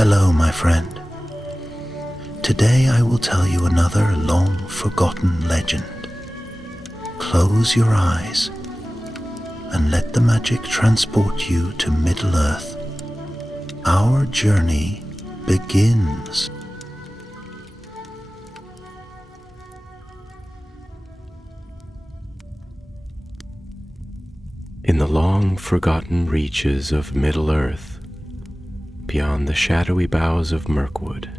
Hello, my friend. Today I will tell you another long-forgotten legend. Close your eyes and let the magic transport you to Middle-earth. Our journey begins. In the long-forgotten reaches of Middle-earth, beyond the shadowy boughs of Mirkwood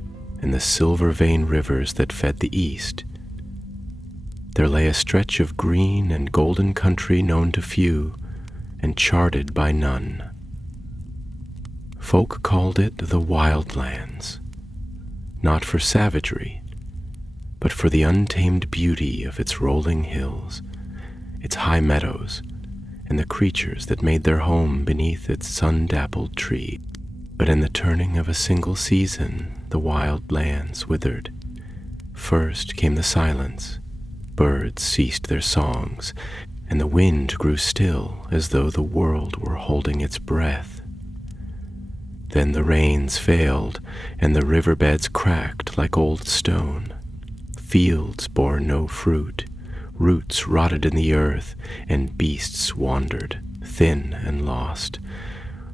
and the silver-veined rivers that fed the east, there lay a stretch of green and golden country known to few and charted by none. Folk called it the Wildlands, not for savagery, but for the untamed beauty of its rolling hills, its high meadows, and the creatures that made their home beneath its sun-dappled tree. But in the turning of a single season, the wild lands withered. First came the silence. Birds ceased their songs, and the wind grew still as though the world were holding its breath. Then the rains failed, and the riverbeds cracked like old stone. Fields bore no fruit. Roots rotted in the earth, and beasts wandered, thin and lost,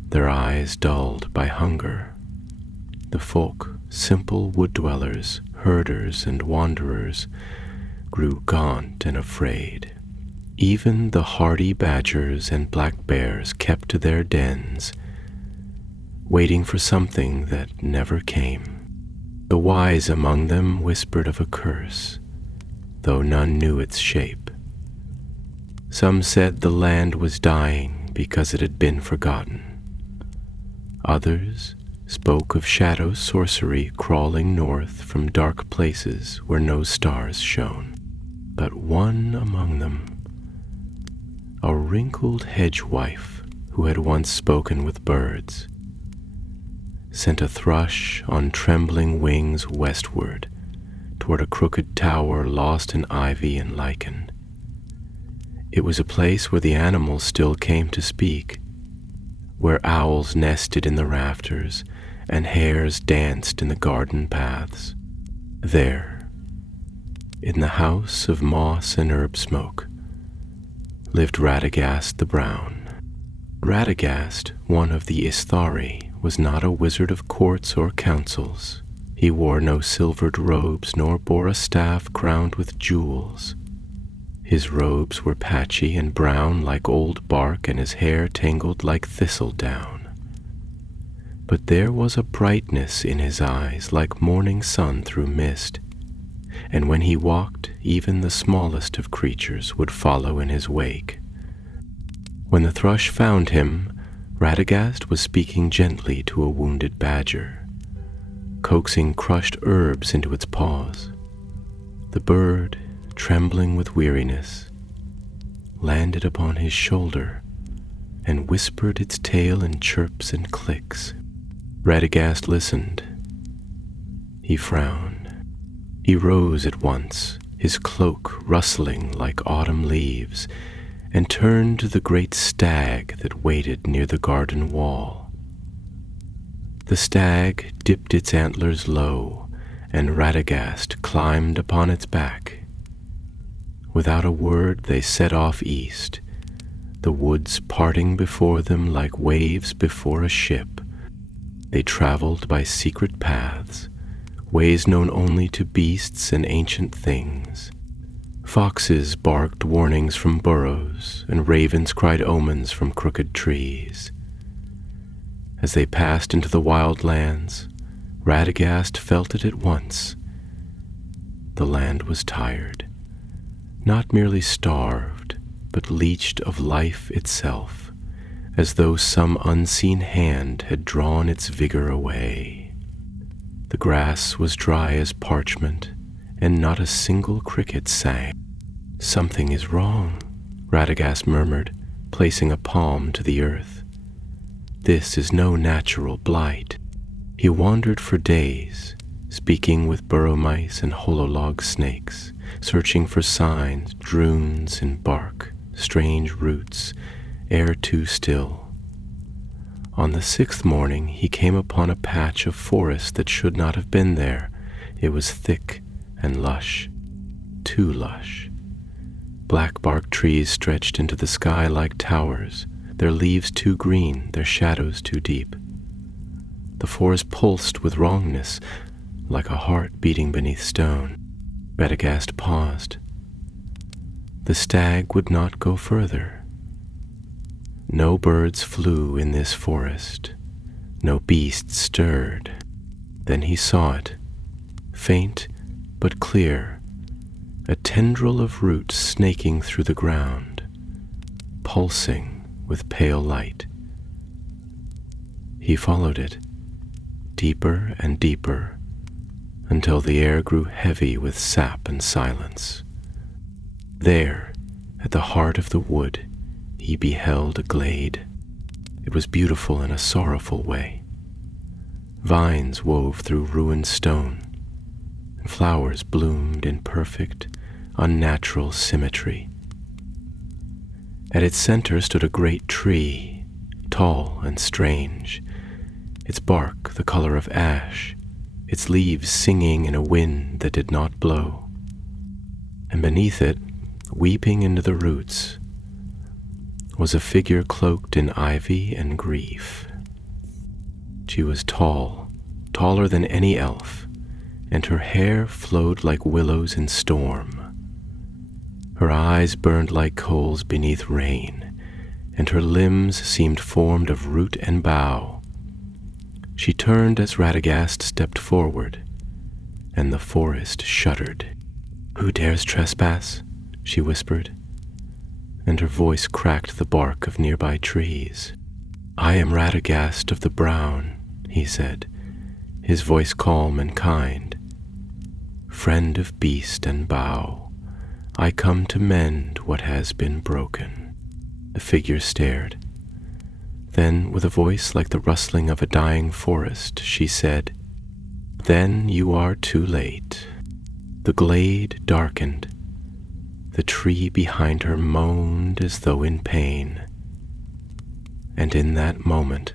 their eyes dulled by hunger. The folk, simple wood-dwellers, herders and wanderers, grew gaunt and afraid. Even the hardy badgers and black bears kept to their dens, waiting for something that never came. The wise among them whispered of a curse, though none knew its shape. Some said the land was dying because it had been forgotten. Others spoke of shadow sorcery crawling north from dark places where no stars shone. But one among them, a wrinkled hedgewife who had once spoken with birds, sent a thrush on trembling wings westward toward a crooked tower lost in ivy and lichen. It was a place where the animals still came to speak, where owls nested in the rafters and hares danced in the garden paths. There, in the house of moss and herb smoke, lived Radagast the Brown. Radagast, one of the Isthari, was not a wizard of courts or councils. He wore no silvered robes, nor bore a staff crowned with jewels. His robes were patchy and brown like old bark, and his hair tangled like thistledown. But there was a brightness in his eyes like morning sun through mist, and when he walked, even the smallest of creatures would follow in his wake. When the thrush found him, Radagast was speaking gently to a wounded badger, coaxing crushed herbs into its paws. The bird, trembling with weariness, landed upon his shoulder and whispered its tale in chirps and clicks. Radagast listened. He frowned. He rose at once, his cloak rustling like autumn leaves, and turned to the great stag that waited near the garden wall. The stag dipped its antlers low, and Radagast climbed upon its back. Without a word they set off east, the woods parting before them like waves before a ship. They traveled by secret paths, ways known only to beasts and ancient things. Foxes barked warnings from burrows, and ravens cried omens from crooked trees. As they passed into the wild lands, Radagast felt it at once. The land was tired, not merely starved, but leached of life itself, as though some unseen hand had drawn its vigor away. The grass was dry as parchment, and not a single cricket sang. "Something is wrong," Radagast murmured, placing a palm to the earth. "This is no natural blight." He wandered for days, speaking with burrow mice and hololog snakes, searching for signs, drunes in bark, strange roots, air too still. On the 6th morning he came upon a patch of forest that should not have been there. It was thick and lush, too lush. Black-barked trees stretched into the sky like towers, their leaves too green, their shadows too deep. The forest pulsed with wrongness, like a heart beating beneath stone. Radagast paused. The stag would not go further. No birds flew in this forest, no beast stirred. Then he saw it, faint but clear, a tendril of roots snaking through the ground, pulsing with pale light. He followed it, deeper and deeper, until the air grew heavy with sap and silence. There, at the heart of the wood, he beheld a glade. It was beautiful in a sorrowful way. Vines wove through ruined stone, and flowers bloomed in perfect, unnatural symmetry. At its center stood a great tree, tall and strange, its bark the color of ash, its leaves singing in a wind that did not blow. And beneath it, weeping into the roots, was a figure cloaked in ivy and grief. She was tall, taller than any elf, and her hair flowed like willows in storm. Her eyes burned like coals beneath rain, and her limbs seemed formed of root and bough. She turned as Radagast stepped forward, and the forest shuddered. "Who dares trespass?" she whispered, and her voice cracked the bark of nearby trees. "I am Radagast of the Brown," he said, his voice calm and kind. "Friend of beast and bough, I come to mend what has been broken." The figure stared. Then, with a voice like the rustling of a dying forest, she said, "Then you are too late." The glade darkened. The tree behind her moaned as though in pain. And in that moment,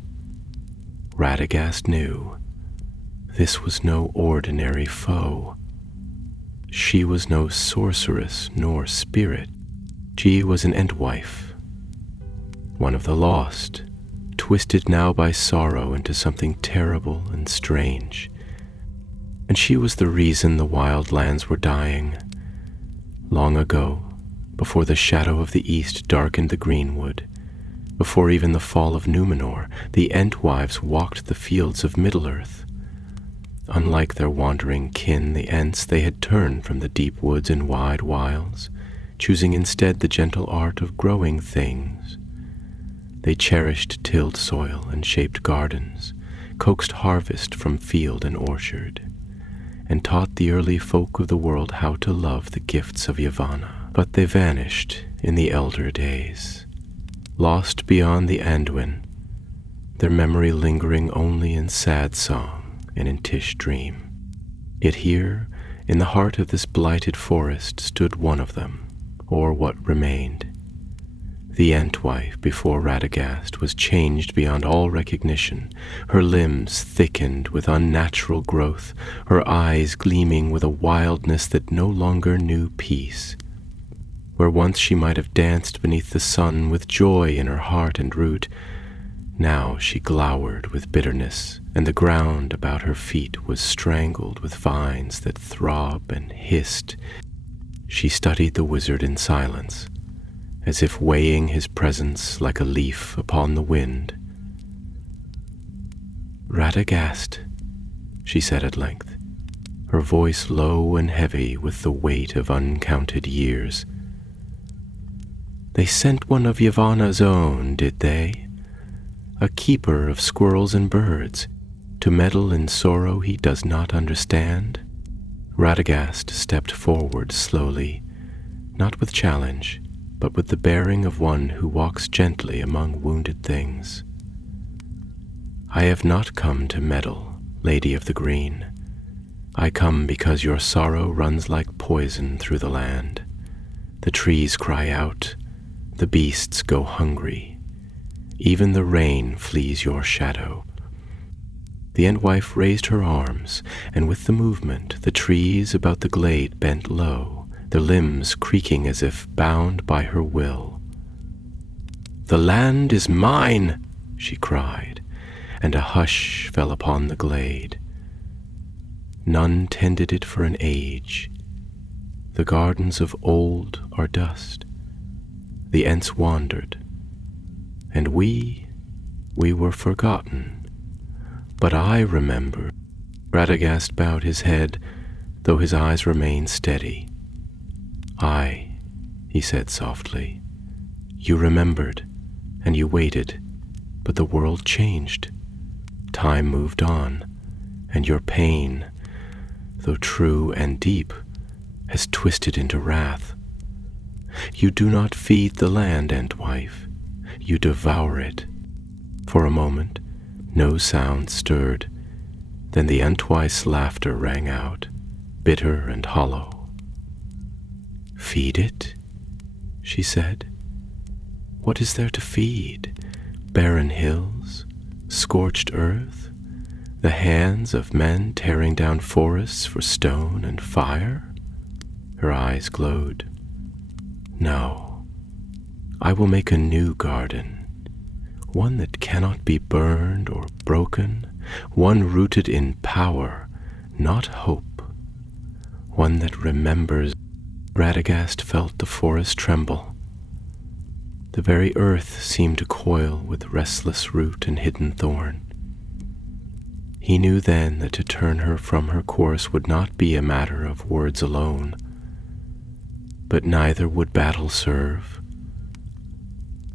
Radagast knew this was no ordinary foe. She was no sorceress nor spirit. She was an Entwife, one of the lost, twisted now by sorrow into something terrible and strange. And she was the reason the wild lands were dying. Long ago, before the shadow of the east darkened the greenwood, before even the fall of Numenor, the Entwives walked the fields of Middle-earth. Unlike their wandering kin, the Ents, they had turned from the deep woods and wide wilds, choosing instead the gentle art of growing things. They cherished tilled soil and shaped gardens, coaxed harvest from field and orchard, and taught the early folk of the world how to love the gifts of Yavanna. But they vanished in the elder days, lost beyond the Anduin, their memory lingering only in sad song and in Tish dream. Yet here, in the heart of this blighted forest, stood one of them, or what remained. The Entwife before Radagast was changed beyond all recognition, her limbs thickened with unnatural growth, her eyes gleaming with a wildness that no longer knew peace. Where once she might have danced beneath the sun with joy in her heart and root, now she glowered with bitterness, and the ground about her feet was strangled with vines that throbbed and hissed. She studied the wizard in silence, as if weighing his presence like a leaf upon the wind. "Radagast," she said at length, her voice low and heavy with the weight of uncounted years. "They sent one of Yavanna's own, did they? A keeper of squirrels and birds, to meddle in sorrow he does not understand?" Radagast stepped forward slowly, not with challenge, but with the bearing of one who walks gently among wounded things. "I have not come to meddle, Lady of the Green. I come because your sorrow runs like poison through the land. The trees cry out, the beasts go hungry. Even the rain flees your shadow. The Entwife raised her arms, and with the movement, the trees about the glade bent low, their limbs creaking as if bound by her will. "The land is mine!" she cried, and a hush fell upon the glade. None tended it for an age. The gardens of old are dust. The Ents wandered, and we were forgotten. But I remember. Radagast bowed his head, though his eyes remained steady. "Aye," he said softly. "You remembered, and you waited, but the world changed. Time moved on, and your pain, though true and deep, has twisted into wrath. You do not feed the land, Entwife. You devour it." For a moment, no sound stirred. Then the Entwife's laughter rang out, bitter and hollow. "Feed it?" she said. "What is there to feed? Barren hills? Scorched earth? The hands of men tearing down forests for stone and fire?" Her eyes glowed. "No, I will make a new garden, one that cannot be burned or broken, one rooted in power, not hope, one that remembers." Radagast felt the forest tremble. The very earth seemed to coil with restless root and hidden thorn. He knew then that to turn her from her course would not be a matter of words alone, but neither would battle serve.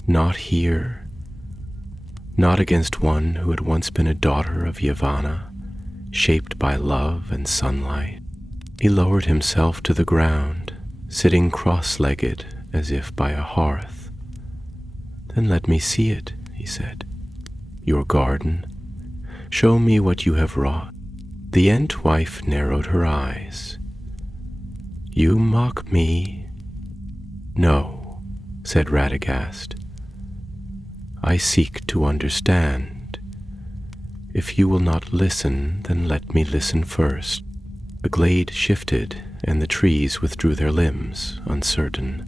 Not here, not against one who had once been a daughter of Yavanna, shaped by love and sunlight. He lowered himself to the ground, sitting cross-legged as if by a hearth. "Then let me see it," he said. "Your garden. Show me what you have wrought." The Entwife narrowed her eyes. "You mock me." "No," said Radagast. "I seek to understand. If you will not listen, then let me listen first." The glade shifted, and the trees withdrew their limbs, uncertain.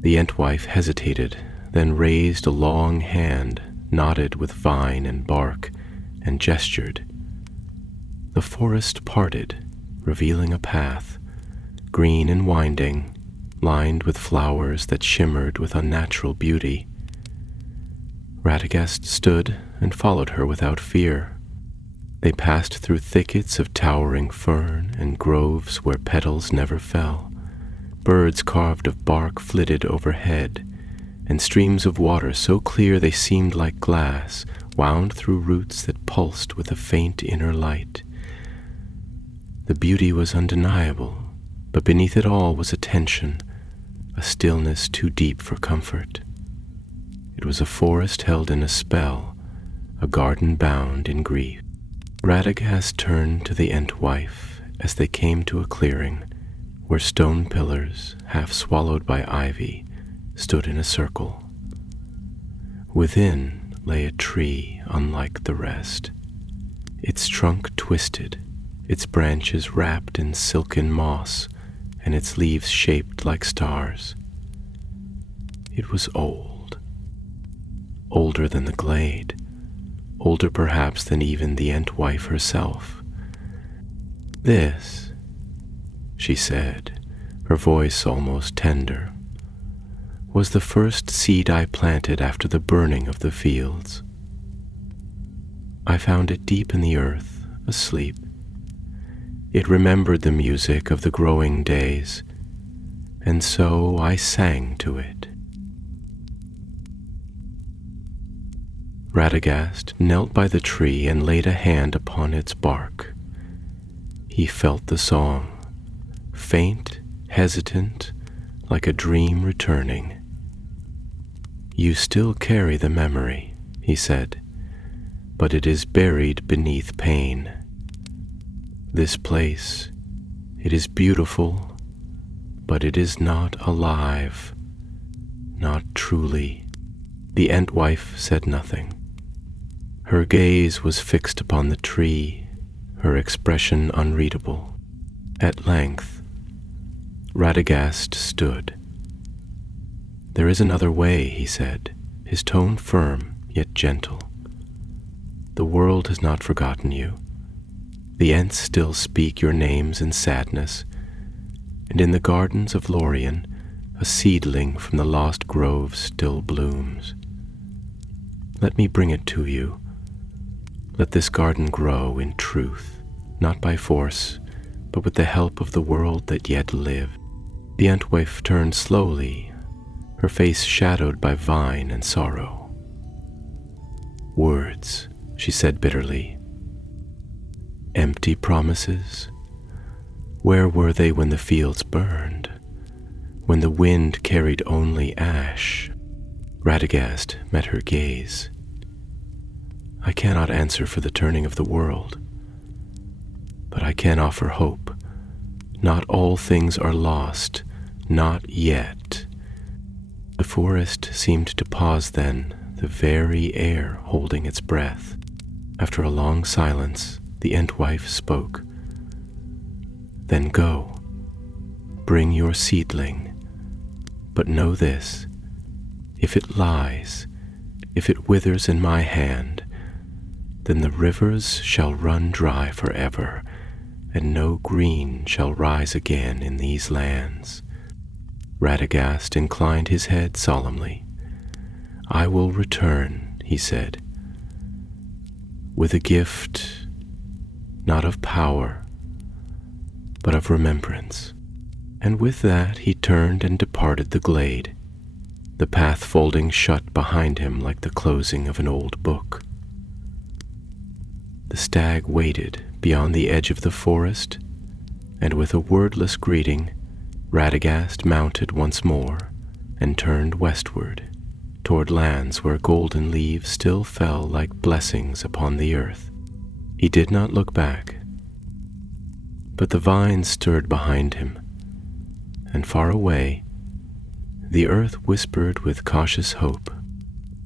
The Entwife hesitated, then raised a long hand, knotted with vine and bark, and gestured. The forest parted, revealing a path, green and winding, lined with flowers that shimmered with unnatural beauty. Radagast stood and followed her without fear. They passed through thickets of towering fern and groves where petals never fell. Birds carved of bark flitted overhead, and streams of water so clear they seemed like glass wound through roots that pulsed with a faint inner light. The beauty was undeniable, but beneath it all was a tension, a stillness too deep for comfort. It was a forest held in a spell, a garden bound in grief. Radagast turned to the Entwife as they came to a clearing where stone pillars, half swallowed by ivy, stood in a circle. Within lay a tree unlike the rest, its trunk twisted, its branches wrapped in silken moss, and its leaves shaped like stars. It was old, older than the glade, older perhaps than even the Entwife herself. "This," she said, her voice almost tender, "was the first seed I planted after the burning of the fields. I found it deep in the earth, asleep. It remembered the music of the growing days, and so I sang to it." Radagast knelt by the tree and laid a hand upon its bark. He felt the song, faint, hesitant, like a dream returning. "You still carry the memory," he said, "but it is buried beneath pain. This place, it is beautiful, but it is not alive, not truly." The Entwife said nothing. Her gaze was fixed upon the tree, her expression unreadable. At length, Radagast stood. "There is another way," he said, his tone firm yet gentle. "The world has not forgotten you. The Ents still speak your names in sadness, and in the gardens of Lorien, a seedling from the lost groves still blooms. Let me bring it to you. Let this garden grow in truth, not by force, but with the help of the world that yet lived." The Entwife turned slowly, her face shadowed by vine and sorrow. "Words," she said bitterly. "Empty promises? Where were they when the fields burned? When the wind carried only ash?" Radagast met her gaze. "I cannot answer for the turning of the world, but I can offer hope. Not all things are lost, not yet." The forest seemed to pause then, the very air holding its breath. After a long silence, the Entwife spoke. "Then go, bring your seedling, but know this, if it lies, if it withers in my hand, then the rivers shall run dry forever, and no green shall rise again in these lands." Radagast inclined his head solemnly. "I will return," he said, "with a gift, not of power, but of remembrance." And with that he turned and departed the glade, the path folding shut behind him like the closing of an old book. The stag waited beyond the edge of the forest, and with a wordless greeting, Radagast mounted once more and turned westward, toward lands where golden leaves still fell like blessings upon the earth. He did not look back, but the vines stirred behind him, and far away, the earth whispered with cautious hope.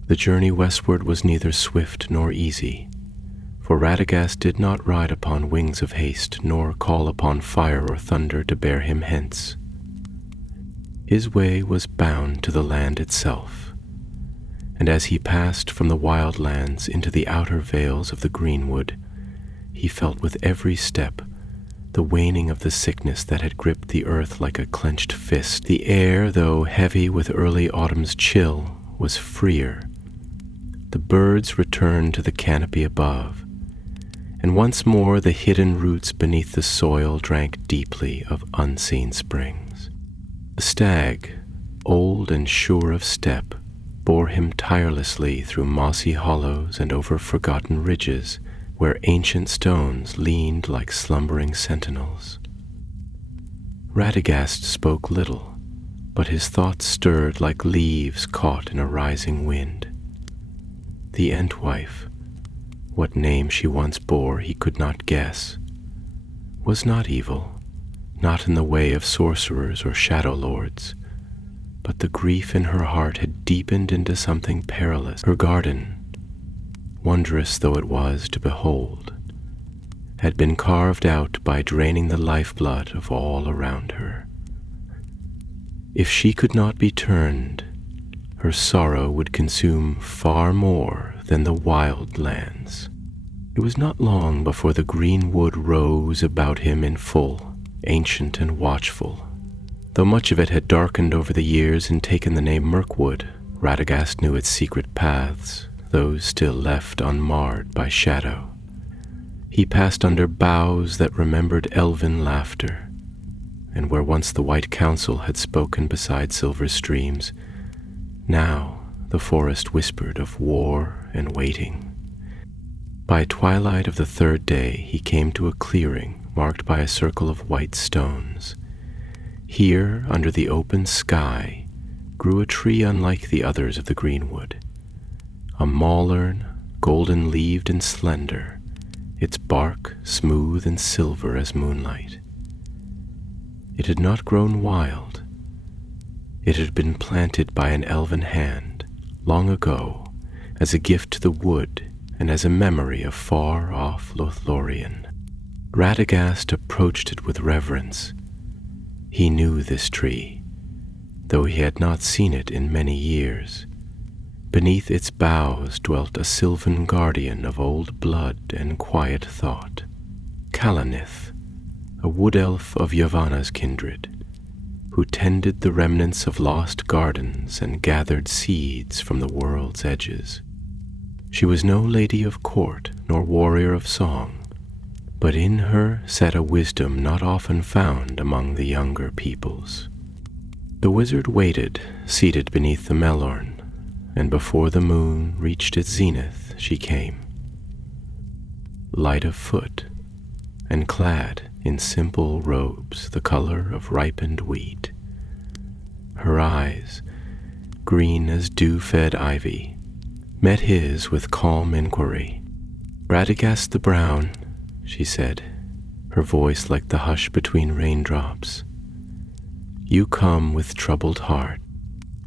The journey westward was neither swift nor easy, for Radagast did not ride upon wings of haste, nor call upon fire or thunder to bear him hence. His way was bound to the land itself, and as he passed from the wild lands into the outer vales of the greenwood, he felt with every step the waning of the sickness that had gripped the earth like a clenched fist. The air, though heavy with early autumn's chill, was freer. The birds returned to the canopy above, and once more the hidden roots beneath the soil drank deeply of unseen springs. The stag, old and sure of step, bore him tirelessly through mossy hollows and over forgotten ridges where ancient stones leaned like slumbering sentinels. Radagast spoke little, but his thoughts stirred like leaves caught in a rising wind. The Entwife, what name she once bore he could not guess, was not evil, not in the way of sorcerers or shadow lords, but the grief in her heart had deepened into something perilous. Her garden, wondrous though it was to behold, had been carved out by draining the lifeblood of all around her. If she could not be turned, her sorrow would consume far more than the wild lands. It was not long before the green wood rose about him in full, ancient and watchful. Though much of it had darkened over the years and taken the name Mirkwood, Radagast knew its secret paths, those still left unmarred by shadow. He passed under boughs that remembered elven laughter, and where once the White Council had spoken beside silver streams, now the forest whispered of war and waiting. By twilight of the third day he came to a clearing marked by a circle of white stones. Here, under the open sky, grew a tree unlike the others of the greenwood, a maulern, golden-leaved and slender, its bark smooth and silver as moonlight. It had not grown wild. It had been planted by an elven hand, long ago, as a gift to the wood and as a memory of far-off Lothlorien. Radagast approached it with reverence. He knew this tree, though he had not seen it in many years. Beneath its boughs dwelt a sylvan guardian of old blood and quiet thought, Calanith, a wood elf of Yavanna's kindred, who tended the remnants of lost gardens and gathered seeds from the world's edges. She was no lady of court nor warrior of song, but in her sat a wisdom not often found among the younger peoples. The wizard waited, seated beneath the Melorn, and before the moon reached its zenith, she came. Light of foot, and clad in simple robes the color of ripened wheat. Her eyes, green as dew-fed ivy, met his with calm inquiry. "Radagast the Brown," she said, her voice like the hush between raindrops. "You come with troubled heart."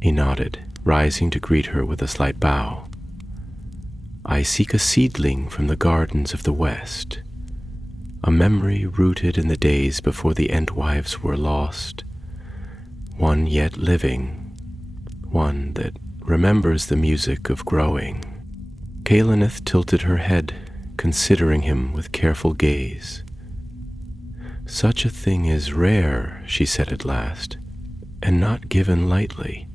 He nodded, rising to greet her with a slight bow. "I seek a seedling from the gardens of the West, a memory rooted in the days before the Entwives were lost, one yet living, one that remembers the music of growing." Calanith tilted her head, considering him with careful gaze. "Such a thing is rare," she said at last, "and not given lightly.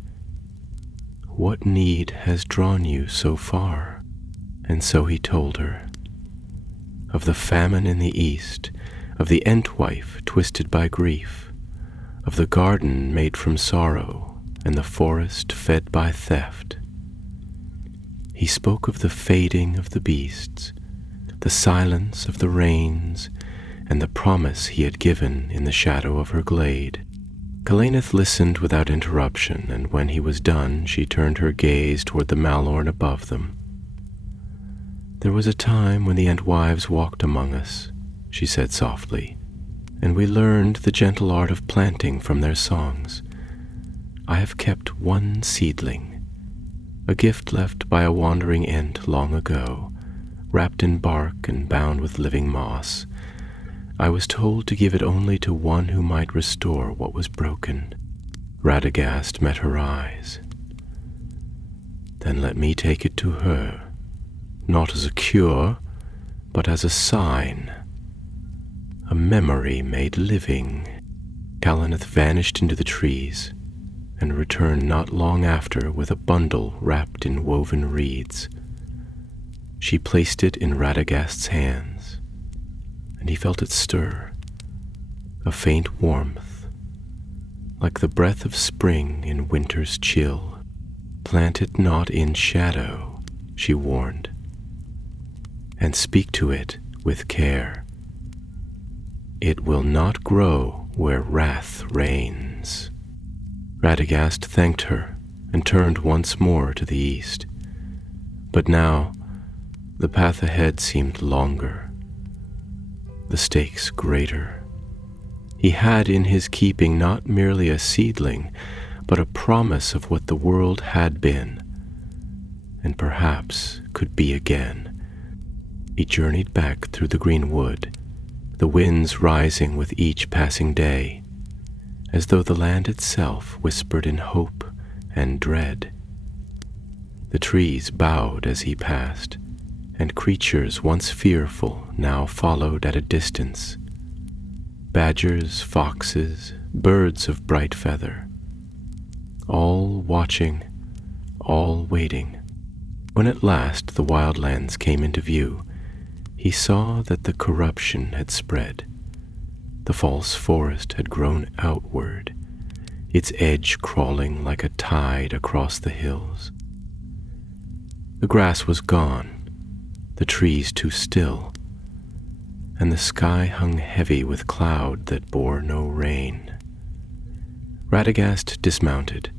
What need has drawn you so far?" And so he told her. Of the famine in the east, of the Entwife twisted by grief, of the garden made from sorrow, and the forest fed by theft. He spoke of the fading of the beasts, the silence of the rains, and the promise he had given in the shadow of her glade. Calanith listened without interruption, and when he was done, she turned her gaze toward the Malorn above them. "There was a time when the Entwives walked among us," she said softly, "and we learned the gentle art of planting from their songs. I have kept one seedling, a gift left by a wandering Ent long ago, wrapped in bark and bound with living moss. I was told to give it only to one who might restore what was broken." Radagast met her eyes. "Then let me take it to her, not as a cure, but as a sign, a memory made living." Calanith vanished into the trees, and returned not long after with a bundle wrapped in woven reeds. She placed it in Radagast's hands, and he felt it stir, a faint warmth, like the breath of spring in winter's chill. "Plant it not in shadow," she warned, "and speak to it with care. It will not grow where wrath reigns." Radagast thanked her and turned once more to the east, but now the path ahead seemed longer, the stakes greater. He had in his keeping not merely a seedling, but a promise of what the world had been, and perhaps could be again. He journeyed back through the green wood, the winds rising with each passing day, as though the land itself whispered in hope and dread. The trees bowed as he passed, and creatures once fearful now followed at a distance. Badgers, foxes, birds of bright feather, all watching, all waiting. When at last the wildlands came into view, he saw that the corruption had spread. The false forest had grown outward, its edge crawling like a tide across the hills. The grass was gone, the trees too still, and the sky hung heavy with cloud that bore no rain. Radagast dismounted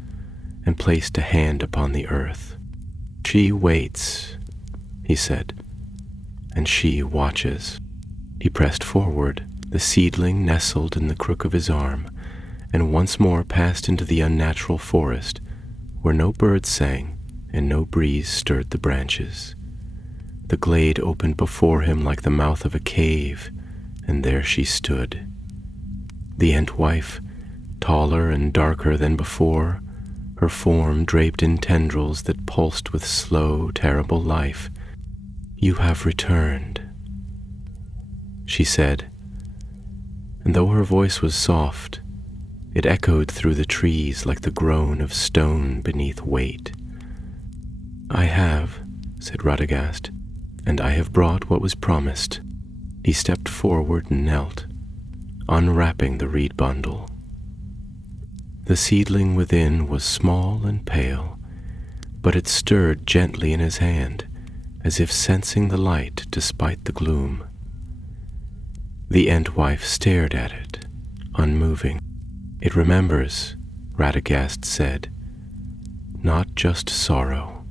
and placed a hand upon the earth. "She waits," he said, "and she watches." He pressed forward, the seedling nestled in the crook of his arm, and once more passed into the unnatural forest, where no birds sang and no breeze stirred the branches. The glade opened before him like the mouth of a cave, and there she stood. The Entwife, taller and darker than before, her form draped in tendrils that pulsed with slow, terrible life. "You have returned," she said, and though her voice was soft, it echoed through the trees like the groan of stone beneath weight. "I have," said Radagast, "and I have brought what was promised." He stepped forward and knelt, unwrapping the reed bundle. The seedling within was small and pale, but it stirred gently in his hand, as if sensing the light despite the gloom. The Entwife stared at it, unmoving. "It remembers," Radagast said, "not just sorrow.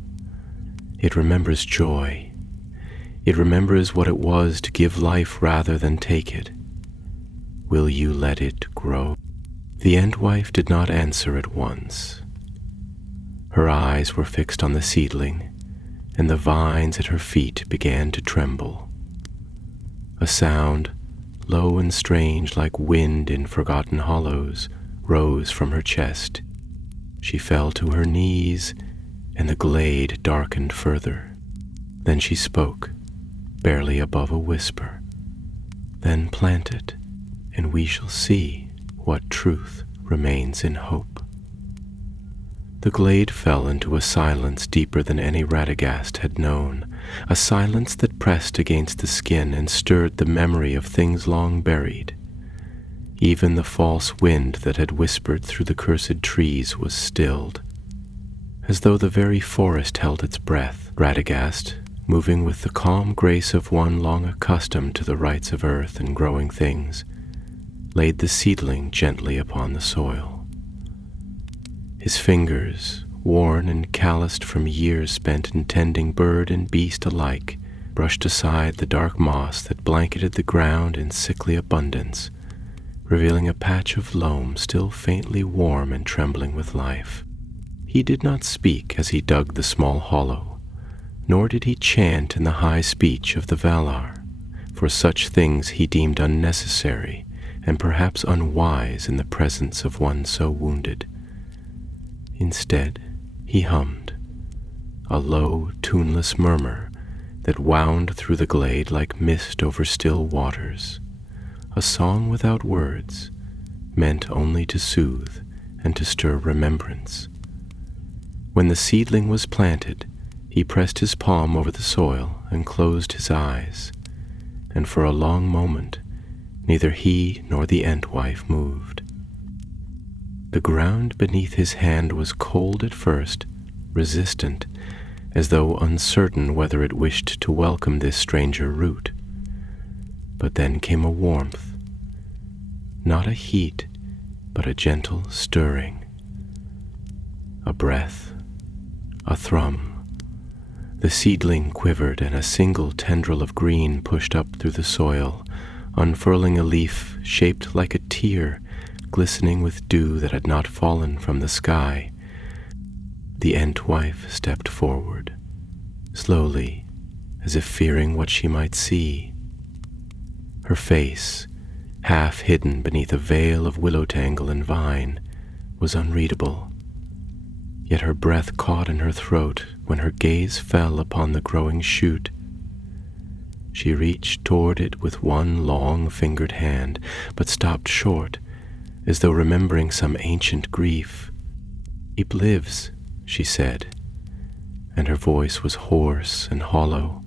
It remembers joy. It remembers what it was to give life rather than take it. Will you let it grow?" The Entwife did not answer at once. Her eyes were fixed on the seedling, and the vines at her feet began to tremble. A sound, low and strange like wind in forgotten hollows, rose from her chest. She fell to her knees, and the glade darkened further. Then she spoke, barely above a whisper. "Then plant it, and we shall see what truth remains in hope." The glade fell into a silence deeper than any Radagast had known, a silence that pressed against the skin and stirred the memory of things long buried. Even the false wind that had whispered through the cursed trees was stilled. As though the very forest held its breath, Radagast, moving with the calm grace of one long accustomed to the rites of earth and growing things, laid the seedling gently upon the soil. His fingers, worn and calloused from years spent in tending bird and beast alike, brushed aside the dark moss that blanketed the ground in sickly abundance, revealing a patch of loam still faintly warm and trembling with life. He did not speak as he dug the small hollow, nor did he chant in the high speech of the Valar, for such things he deemed unnecessary and perhaps unwise in the presence of one so wounded. Instead, he hummed, a low, tuneless murmur that wound through the glade like mist over still waters, a song without words, meant only to soothe and to stir remembrance. When the seedling was planted, he pressed his palm over the soil and closed his eyes, and for a long moment neither he nor the Entwife moved. The ground beneath his hand was cold at first, resistant, as though uncertain whether it wished to welcome this stranger root. But then came a warmth, not a heat, but a gentle stirring, a breath, a thrum. The seedling quivered, and a single tendril of green pushed up through the soil, unfurling a leaf shaped like a tear, glistening with dew that had not fallen from the sky. The Entwife stepped forward, slowly, as if fearing what she might see. Her face, half hidden beneath a veil of willow tangle and vine, was unreadable, yet her breath caught in her throat when her gaze fell upon the growing shoot. She reached toward it with one long-fingered hand, but stopped short, as though remembering some ancient grief. "It lives," she said, and her voice was hoarse and hollow.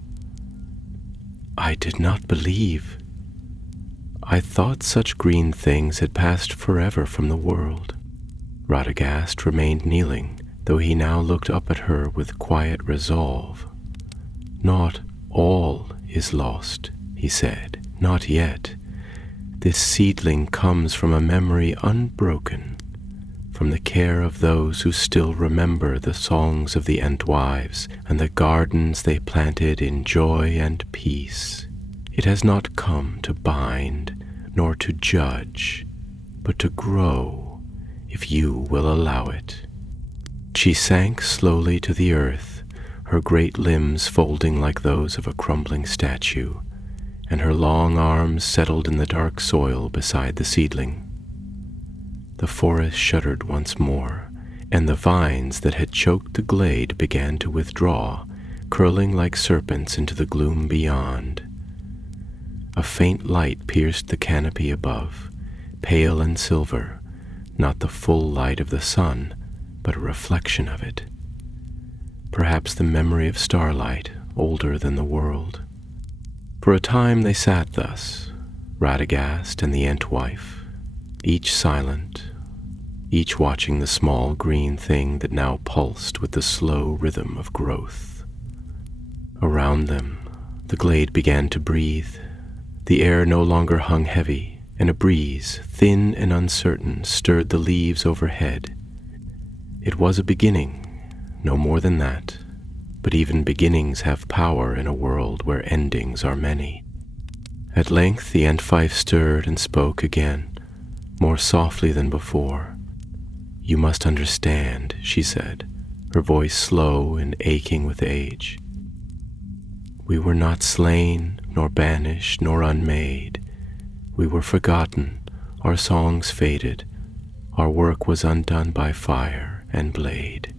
"I did not believe. I thought such green things had passed forever from the world." Radagast remained kneeling, though he now looked up at her with quiet resolve. "Not all is lost," he said, "not yet. This seedling comes from a memory unbroken, from the care of those who still remember the songs of the Entwives and the gardens they planted in joy and peace. It has not come to bind nor to judge, but to grow, if you will allow it." She sank slowly to the earth, her great limbs folding like those of a crumbling statue, and her long arms settled in the dark soil beside the seedling. The forest shuddered once more, and the vines that had choked the glade began to withdraw, curling like serpents into the gloom beyond. A faint light pierced the canopy above, pale and silver, not the full light of the sun, but a reflection of it. Perhaps the memory of starlight, older than the world. For a time they sat thus, Radagast and the Entwife, each silent, each watching the small green thing that now pulsed with the slow rhythm of growth. Around them, the glade began to breathe. The air no longer hung heavy, and a breeze, thin and uncertain, stirred the leaves overhead. It was a beginning, no more than that, but even beginnings have power in a world where endings are many. At length the Entwife stirred and spoke again, more softly than before. "You must understand," she said, her voice slow and aching with age. "We were not slain, nor banished, nor unmade. We were forgotten, our songs faded, our work was undone by fire and blade.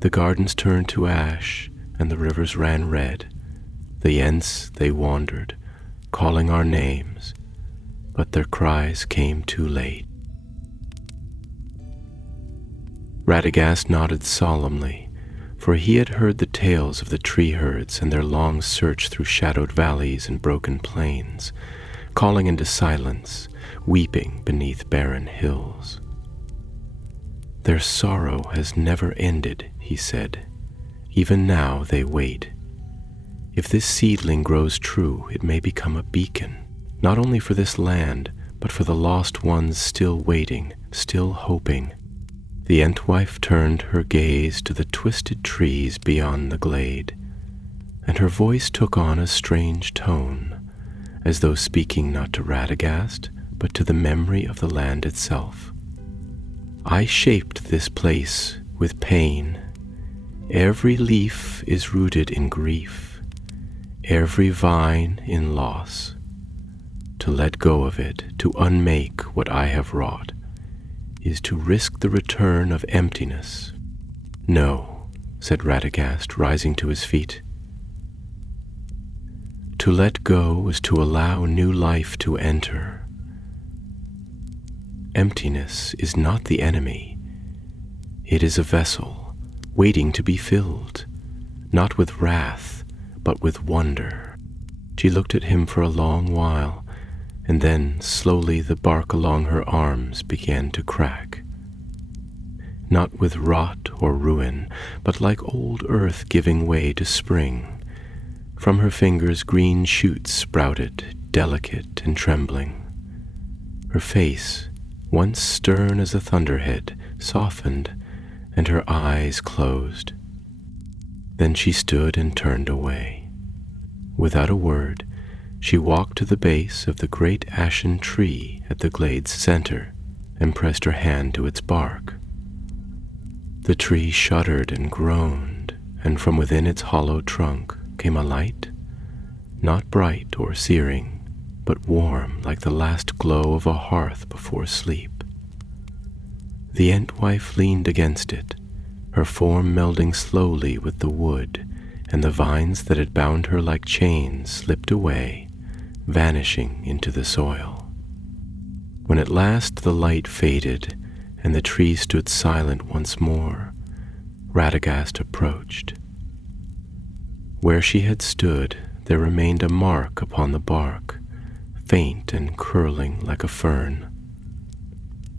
The gardens turned to ash, and the rivers ran red. The Ents they wandered, calling our names, but their cries came too late." Radagast nodded solemnly, for he had heard the tales of the tree herds and their long search through shadowed valleys and broken plains, calling into silence, weeping beneath barren hills. "Their sorrow has never ended," he said. "Even now they wait. If this seedling grows true, it may become a beacon, not only for this land, but for the lost ones still waiting, still hoping." The Entwife turned her gaze to the twisted trees beyond the glade, and her voice took on a strange tone, as though speaking not to Radagast, but to the memory of the land itself. "I shaped this place with pain. Every leaf is rooted in grief, every vine in loss. To let go of it, to unmake what I have wrought, is to risk the return of emptiness." "No," said Radagast, rising to his feet. "To let go is to allow new life to enter. Emptiness is not the enemy. It is a vessel, waiting to be filled, not with wrath, but with wonder." She looked at him for a long while, and then slowly the bark along her arms began to crack. Not with rot or ruin, but like old earth giving way to spring. From her fingers green shoots sprouted, delicate and trembling. Her face, once stern as a thunderhead, softened, and her eyes closed. Then she stood and turned away. Without a word, she walked to the base of the great ashen tree at the glade's center and pressed her hand to its bark. The tree shuddered and groaned, and from within its hollow trunk came a light, not bright or searing, but warm like the last glow of a hearth before sleep. The Entwife leaned against it, her form melding slowly with the wood, and the vines that had bound her like chains slipped away, vanishing into the soil. When at last the light faded and the tree stood silent once more, Radagast approached. Where she had stood, there remained a mark upon the bark, faint and curling like a fern,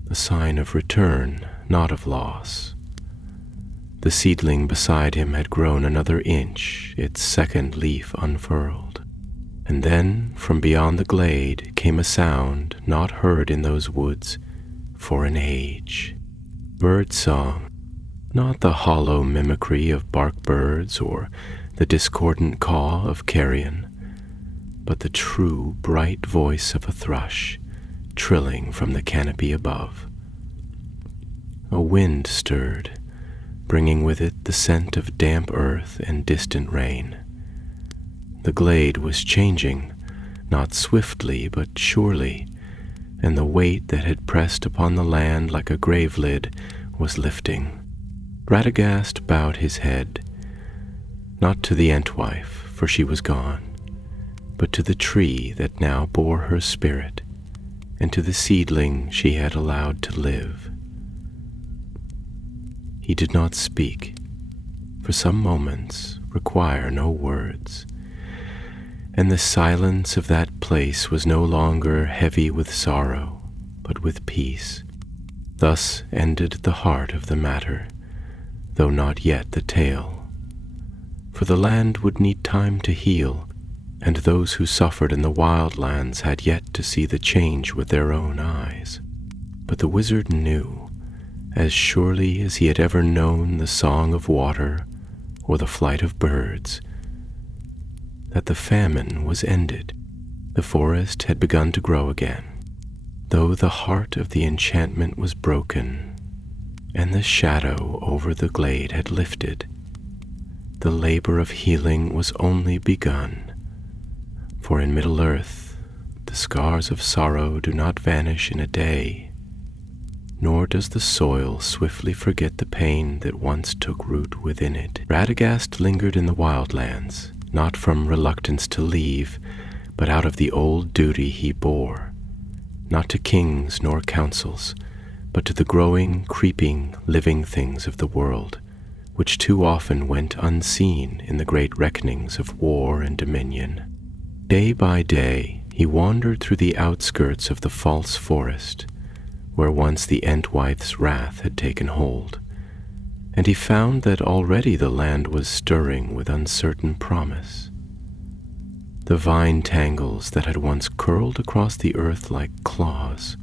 a sign of return, not of loss. The seedling beside him had grown another inch, its second leaf unfurled. And then, from beyond the glade, came a sound not heard in those woods for an age. Bird song, not the hollow mimicry of bark birds or the discordant caw of carrion, but the true bright voice of a thrush, trilling from the canopy above. A wind stirred, bringing with it the scent of damp earth and distant rain. The glade was changing, not swiftly but surely, and the weight that had pressed upon the land like a grave lid was lifting. Radagast bowed his head, not to the Entwife, for she was gone, but to the tree that now bore her spirit, and to the seedling she had allowed to live. He did not speak, for some moments require no words, and the silence of that place was no longer heavy with sorrow, but with peace. Thus ended the heart of the matter, though not yet the tale. For the land would need time to heal, and those who suffered in the wild lands had yet to see the change with their own eyes. But the wizard knew, as surely as he had ever known the song of water or the flight of birds, that the famine was ended. The forest had begun to grow again, though the heart of the enchantment was broken, and the shadow over the glade had lifted. The labor of healing was only begun, for in Middle-earth the scars of sorrow do not vanish in a day, nor does the soil swiftly forget the pain that once took root within it. Radagast lingered in the wildlands, not from reluctance to leave, but out of the old duty he bore, not to kings nor councils, but to the growing, creeping, living things of the world, which too often went unseen in the great reckonings of war and dominion. Day by day he wandered through the outskirts of the false forest, where once the Entwife's wrath had taken hold, and he found that already the land was stirring with uncertain promise. The vine tangles that had once curled across the earth like claws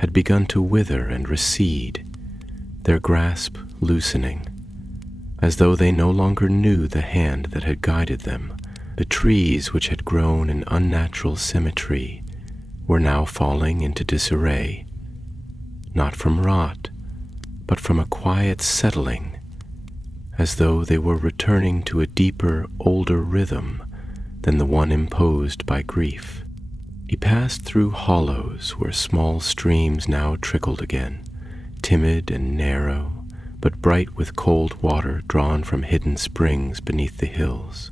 had begun to wither and recede, their grasp loosening, as though they no longer knew the hand that had guided them. The trees which had grown in unnatural symmetry were now falling into disarray, not from rot, but from a quiet settling, as though they were returning to a deeper, older rhythm than the one imposed by grief. He passed through hollows where small streams now trickled again, timid and narrow, but bright with cold water drawn from hidden springs beneath the hills.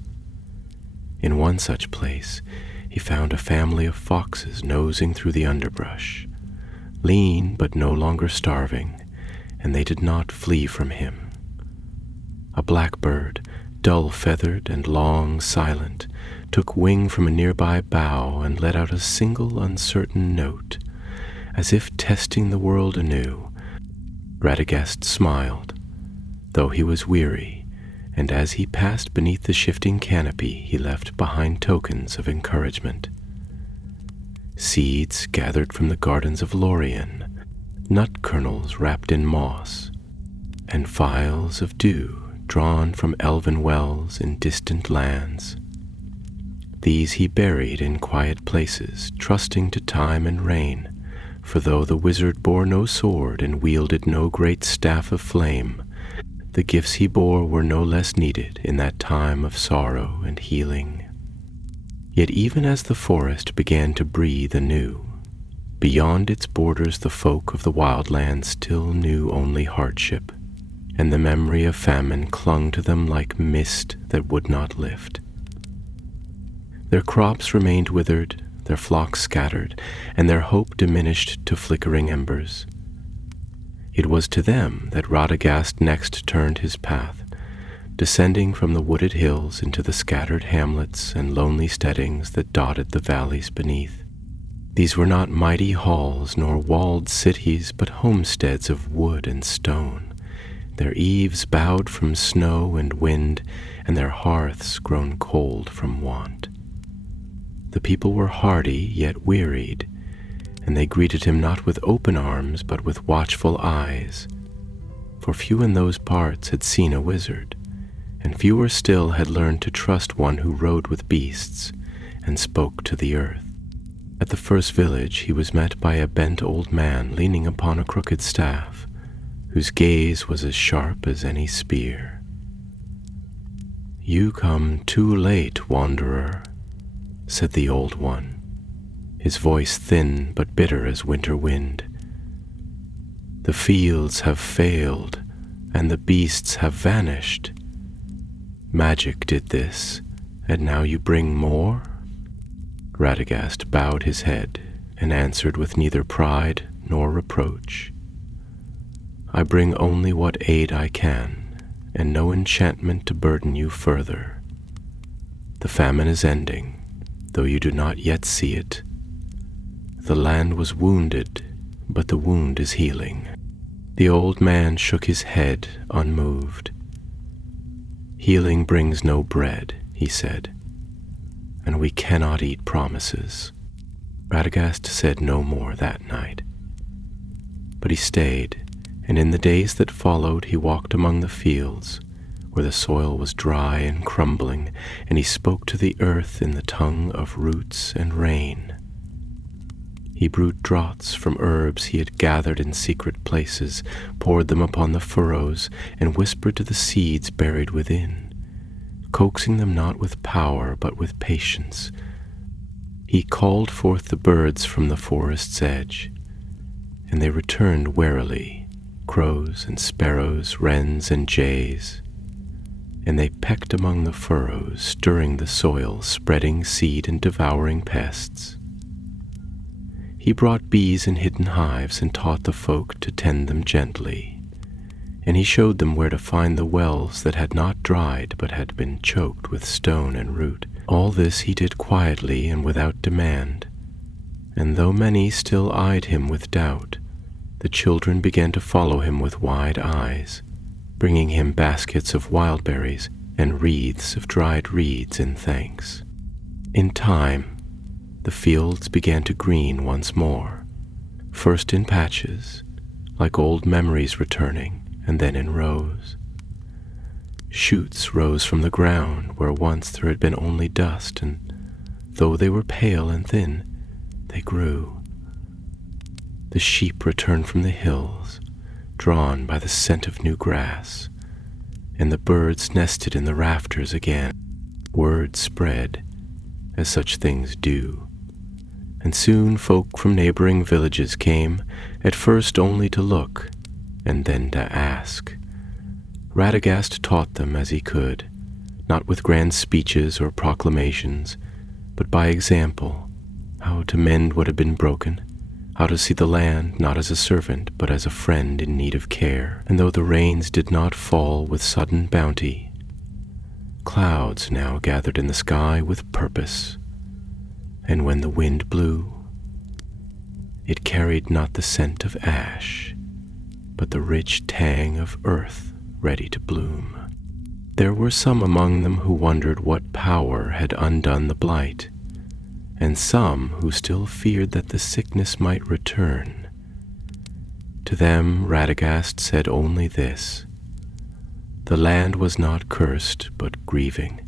In one such place, he found a family of foxes nosing through the underbrush, lean but no longer starving, and they did not flee from him. A blackbird, dull-feathered and long silent, took wing from a nearby bough and let out a single uncertain note, as if testing the world anew. Radagast smiled, though he was weary, and as he passed beneath the shifting canopy he left behind tokens of encouragement. Seeds gathered from the gardens of Lorien, nut kernels wrapped in moss, and phials of dew drawn from elven wells in distant lands. These he buried in quiet places, trusting to time and rain, for though the wizard bore no sword and wielded no great staff of flame, the gifts he bore were no less needed in that time of sorrow and healing. Yet even as the forest began to breathe anew, beyond its borders the folk of the wildlands still knew only hardship, and the memory of famine clung to them like mist that would not lift. Their crops remained withered, their flocks scattered, and their hope diminished to flickering embers. It was to them that Radagast next turned his path, descending from the wooded hills into the scattered hamlets and lonely steadings that dotted the valleys beneath. These were not mighty halls nor walled cities, but homesteads of wood and stone, their eaves bowed from snow and wind, and their hearths grown cold from want. The people were hardy, yet wearied, and they greeted him not with open arms, but with watchful eyes, for few in those parts had seen a wizard, and fewer still had learned to trust one who rode with beasts and spoke to the earth. At the first village he was met by a bent old man leaning upon a crooked staff, whose gaze was as sharp as any spear. "You come too late, wanderer," said the Old One, his voice thin but bitter as winter wind. "The fields have failed, and the beasts have vanished. Magic did this, and now you bring more?" Radagast bowed his head and answered with neither pride nor reproach. "I bring only what aid I can, and no enchantment to burden you further. The famine is ending, though you do not yet see it. The land was wounded, but the wound is healing." The old man shook his head, unmoved. "Healing brings no bread," he said, "and we cannot eat promises." Radagast said no more that night. But he stayed, and in the days that followed he walked among the fields, where the soil was dry and crumbling, and he spoke to the earth in the tongue of roots and rain. He brewed draughts from herbs he had gathered in secret places, poured them upon the furrows, and whispered to the seeds buried within, coaxing them not with power but with patience. He called forth the birds from the forest's edge, and they returned warily, crows and sparrows, wrens and jays, and they pecked among the furrows, stirring the soil, spreading seed and devouring pests. He brought bees in hidden hives and taught the folk to tend them gently, and he showed them where to find the wells that had not dried but had been choked with stone and root. All this he did quietly and without demand, and though many still eyed him with doubt, the children began to follow him with wide eyes, bringing him baskets of wild berries and wreaths of dried reeds in thanks. In time, the fields began to green once more, first in patches, like old memories returning, and then in rows. Shoots rose from the ground where once there had been only dust, and though they were pale and thin, they grew. The sheep returned from the hills, drawn by the scent of new grass, and the birds nested in the rafters again. Word spread, as such things do, and soon folk from neighboring villages came, at first only to look, and then to ask. Radagast taught them as he could, not with grand speeches or proclamations, but by example, how to mend what had been broken, how to see the land not as a servant, but as a friend in need of care. And though the rains did not fall with sudden bounty, clouds now gathered in the sky with purpose, and when the wind blew, it carried not the scent of ash, but the rich tang of earth ready to bloom. There were some among them who wondered what power had undone the blight, and some who still feared that the sickness might return. To them Radagast said only this: the land was not cursed, but grieving.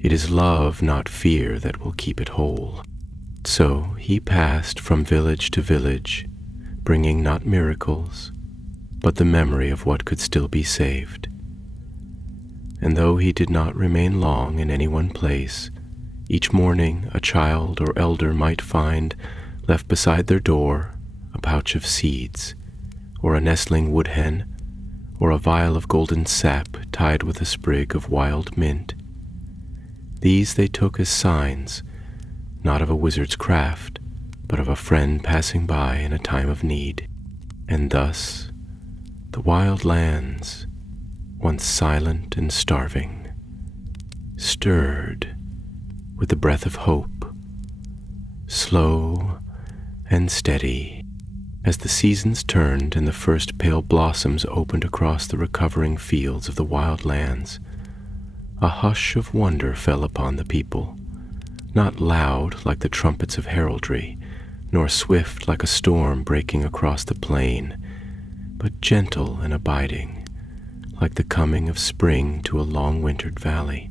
It is love, not fear, that will keep it whole. So he passed from village to village, bringing not miracles, but the memory of what could still be saved. And though he did not remain long in any one place, each morning a child or elder might find, left beside their door, a pouch of seeds, or a nestling wood hen, or a vial of golden sap tied with a sprig of wild mint. These they took as signs, not of a wizard's craft, but of a friend passing by in a time of need. And thus the wild lands, once silent and starving, stirred with the breath of hope, slow and steady. As the seasons turned and the first pale blossoms opened across the recovering fields of the wild lands, a hush of wonder fell upon the people, not loud like the trumpets of heraldry, nor swift like a storm breaking across the plain, but gentle and abiding, like the coming of spring to a long-wintered valley.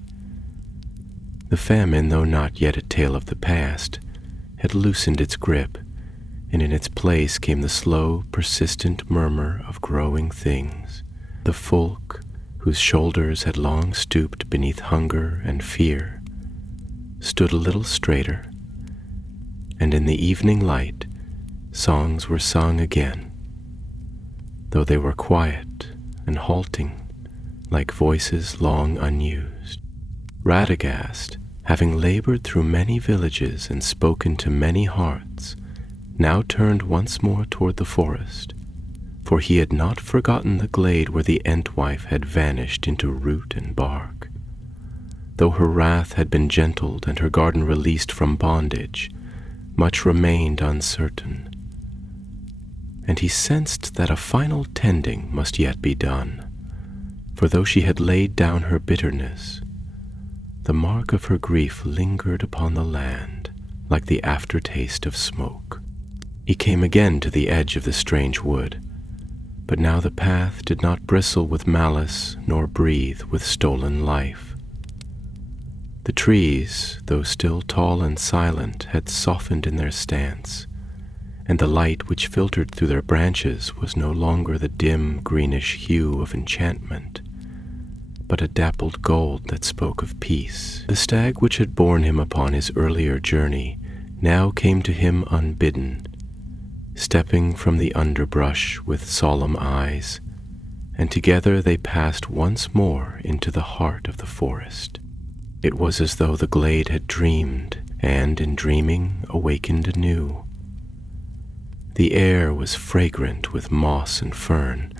The famine, though not yet a tale of the past, had loosened its grip, and in its place came the slow, persistent murmur of growing things. The folk, whose shoulders had long stooped beneath hunger and fear, stood a little straighter, and in the evening light songs were sung again, though they were quiet and halting, like voices long unused. Radagast, having labored through many villages and spoken to many hearts, now turned once more toward the forest, for he had not forgotten the glade where the Entwife had vanished into root and bark. Though her wrath had been gentled and her garden released from bondage, much remained uncertain, and he sensed that a final tending must yet be done, for though she had laid down her bitterness, the mark of her grief lingered upon the land like the aftertaste of smoke. He came again to the edge of the strange wood, but now the path did not bristle with malice nor breathe with stolen life. The trees, though still tall and silent, had softened in their stance, and the light which filtered through their branches was no longer the dim greenish hue of enchantment, but a dappled gold that spoke of peace. The stag which had borne him upon his earlier journey now came to him unbidden, stepping from the underbrush with solemn eyes, and together they passed once more into the heart of the forest. It was as though the glade had dreamed, and in dreaming awakened anew. The air was fragrant with moss and fern,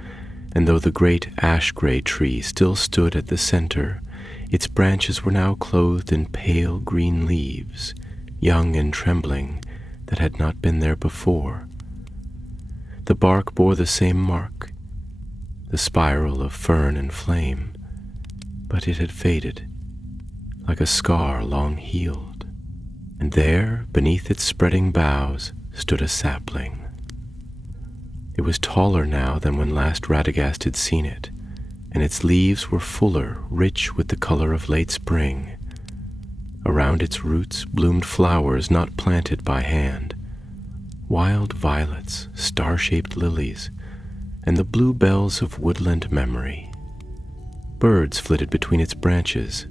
and though the great ash-gray tree still stood at the center, its branches were now clothed in pale green leaves, young and trembling, that had not been there before. The bark bore the same mark, the spiral of fern and flame, but it had faded, like a scar long healed, and there, beneath its spreading boughs, stood a sapling. It was taller now than when last Radagast had seen it, and its leaves were fuller, rich with the color of late spring. Around its roots bloomed flowers not planted by hand, wild violets, star-shaped lilies, and the bluebells of woodland memory. Birds flitted between its branches,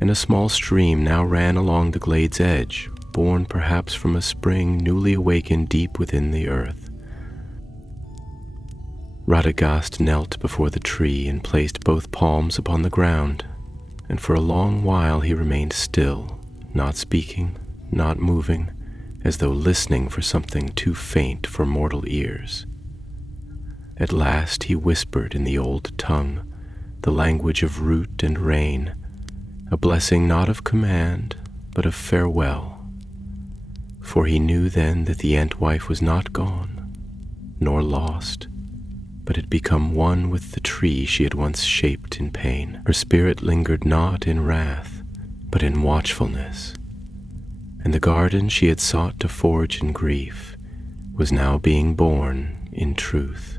and a small stream now ran along the glade's edge, born perhaps from a spring newly awakened deep within the earth. Radagast knelt before the tree and placed both palms upon the ground, and for a long while he remained still, not speaking, not moving, as though listening for something too faint for mortal ears. At last he whispered in the old tongue, the language of root and rain, a blessing not of command, but of farewell. For he knew then that the Entwife was not gone, nor lost, but had become one with the tree she had once shaped in pain. Her spirit lingered not in wrath, but in watchfulness, and the garden she had sought to forge in grief was now being born in truth.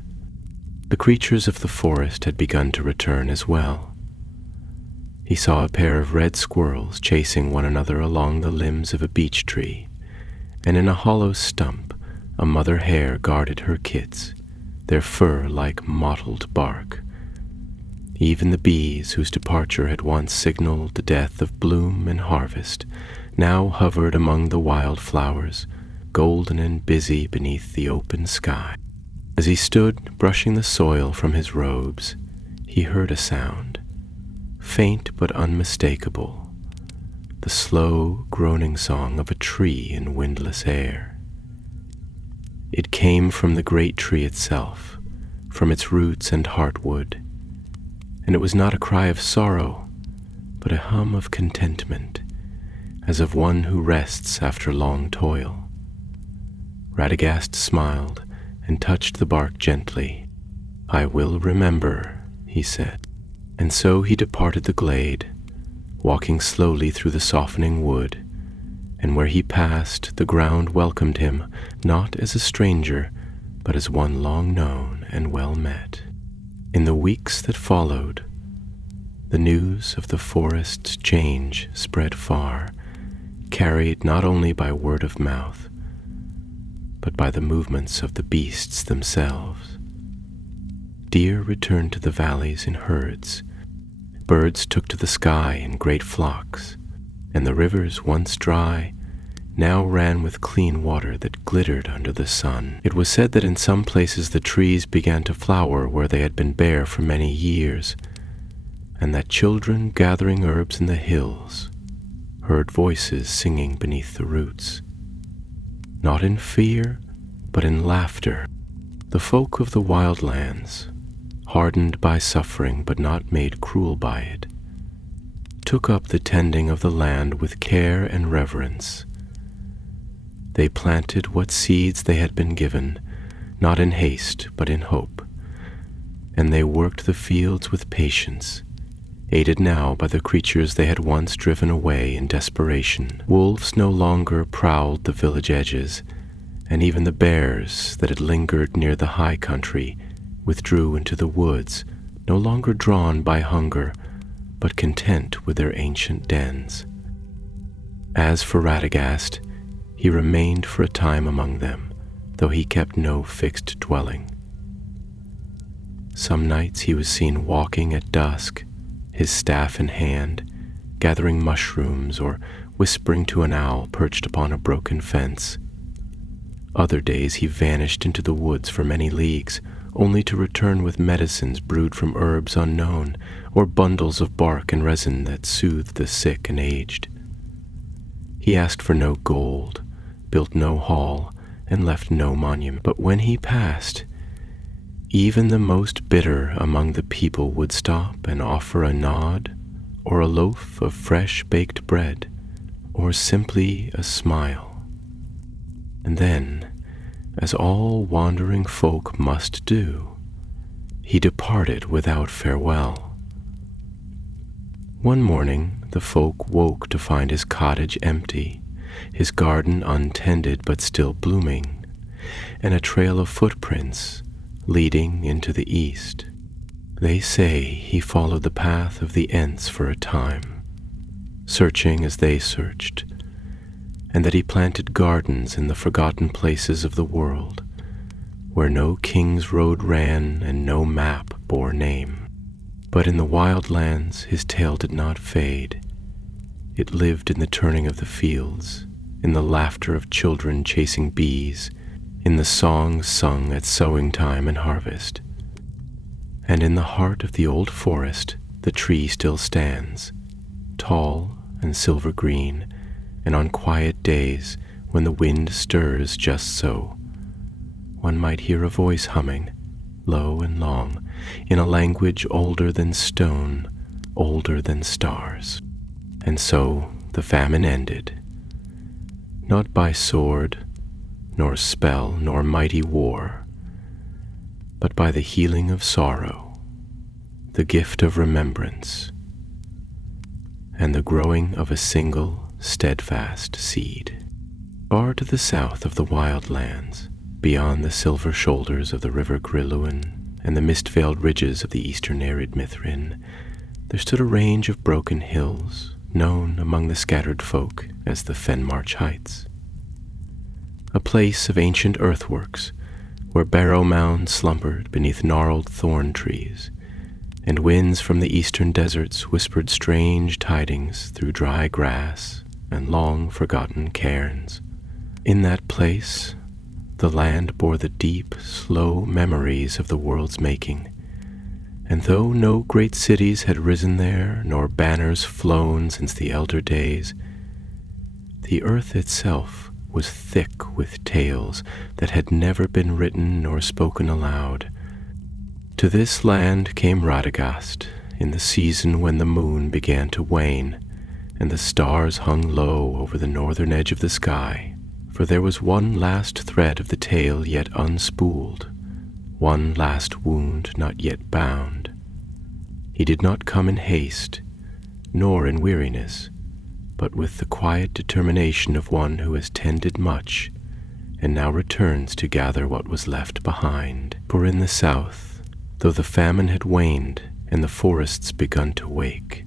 The creatures of the forest had begun to return as well. He saw a pair of red squirrels chasing one another along the limbs of a beech tree, and in a hollow stump a mother hare guarded her kits, their fur like mottled bark. Even the bees, whose departure had once signaled the death of bloom and harvest, now hovered among the wild flowers, golden and busy beneath the open sky. As he stood brushing the soil from his robes, he heard a sound, faint but unmistakable, the slow groaning song of a tree in windless air. It came from the great tree itself, from its roots and heartwood, and it was not a cry of sorrow, but a hum of contentment, as of one who rests after long toil. Radagast smiled and touched the bark gently. "I will remember," he said. And so he departed the glade, walking slowly through the softening wood, and where he passed, the ground welcomed him, not as a stranger, but as one long known and well met. In the weeks that followed, the news of the forest's change spread far, carried not only by word of mouth, but by the movements of the beasts themselves. Deer returned to the valleys in herds, birds took to the sky in great flocks, and the rivers, once dry, now ran with clean water that glittered under the sun. It was said that in some places the trees began to flower where they had been bare for many years, and that children gathering herbs in the hills heard voices singing beneath the roots. Not in fear, but in laughter, the folk of the wild lands, hardened by suffering but not made cruel by it, took up the tending of the land with care and reverence. They planted what seeds they had been given, not in haste but in hope, and they worked the fields with patience, aided now by the creatures they had once driven away in desperation. Wolves no longer prowled the village edges, and even the bears that had lingered near the high country withdrew into the woods, no longer drawn by hunger, but content with their ancient dens. As for Radagast, he remained for a time among them, though he kept no fixed dwelling. Some nights he was seen walking at dusk, his staff in hand, gathering mushrooms or whispering to an owl perched upon a broken fence. Other days he vanished into the woods for many leagues, only to return with medicines brewed from herbs unknown, or bundles of bark and resin that soothed the sick and aged. He asked for no gold, built no hall, and left no monument. But when he passed, even the most bitter among the people would stop and offer a nod, or a loaf of fresh baked bread, or simply a smile. And then, as all wandering folk must do, he departed without farewell. One morning the folk woke to find his cottage empty, his garden untended but still blooming, and a trail of footprints leading into the east. They say he followed the path of the Ents for a time, searching as they searched, and that he planted gardens in the forgotten places of the world, where no king's road ran and no map bore name. But in the wild lands his tale did not fade. It lived in the turning of the fields, in the laughter of children chasing bees, in the songs sung at sowing time and harvest. And in the heart of the old forest the tree still stands, tall and silver green, and on quiet days when the wind stirs just so, one might hear a voice humming, low and long, in a language older than stone, older than stars. And so the famine ended, not by sword, nor spell, nor mighty war, but by the healing of sorrow, the gift of remembrance, and the growing of a single steadfast seed. Far to the south of the wild lands, beyond the silver shoulders of the river Grilluin and the mist-veiled ridges of the eastern arid Mithrin, there stood a range of broken hills, known among the scattered folk as the Fenmarch Heights, a place of ancient earthworks where barrow mounds slumbered beneath gnarled thorn trees, and winds from the eastern deserts whispered strange tidings through dry grass and long-forgotten cairns. In that place, the land bore the deep, slow memories of the world's making, and though no great cities had risen there, nor banners flown since the elder days, the earth itself was thick with tales that had never been written nor spoken aloud. To this land came Radagast in the season when the moon began to wane, and the stars hung low over the northern edge of the sky, for there was one last thread of the tale yet unspooled, one last wound not yet bound. He did not come in haste, nor in weariness, but with the quiet determination of one who has tended much, and now returns to gather what was left behind. For in the south, though the famine had waned and the forests begun to wake,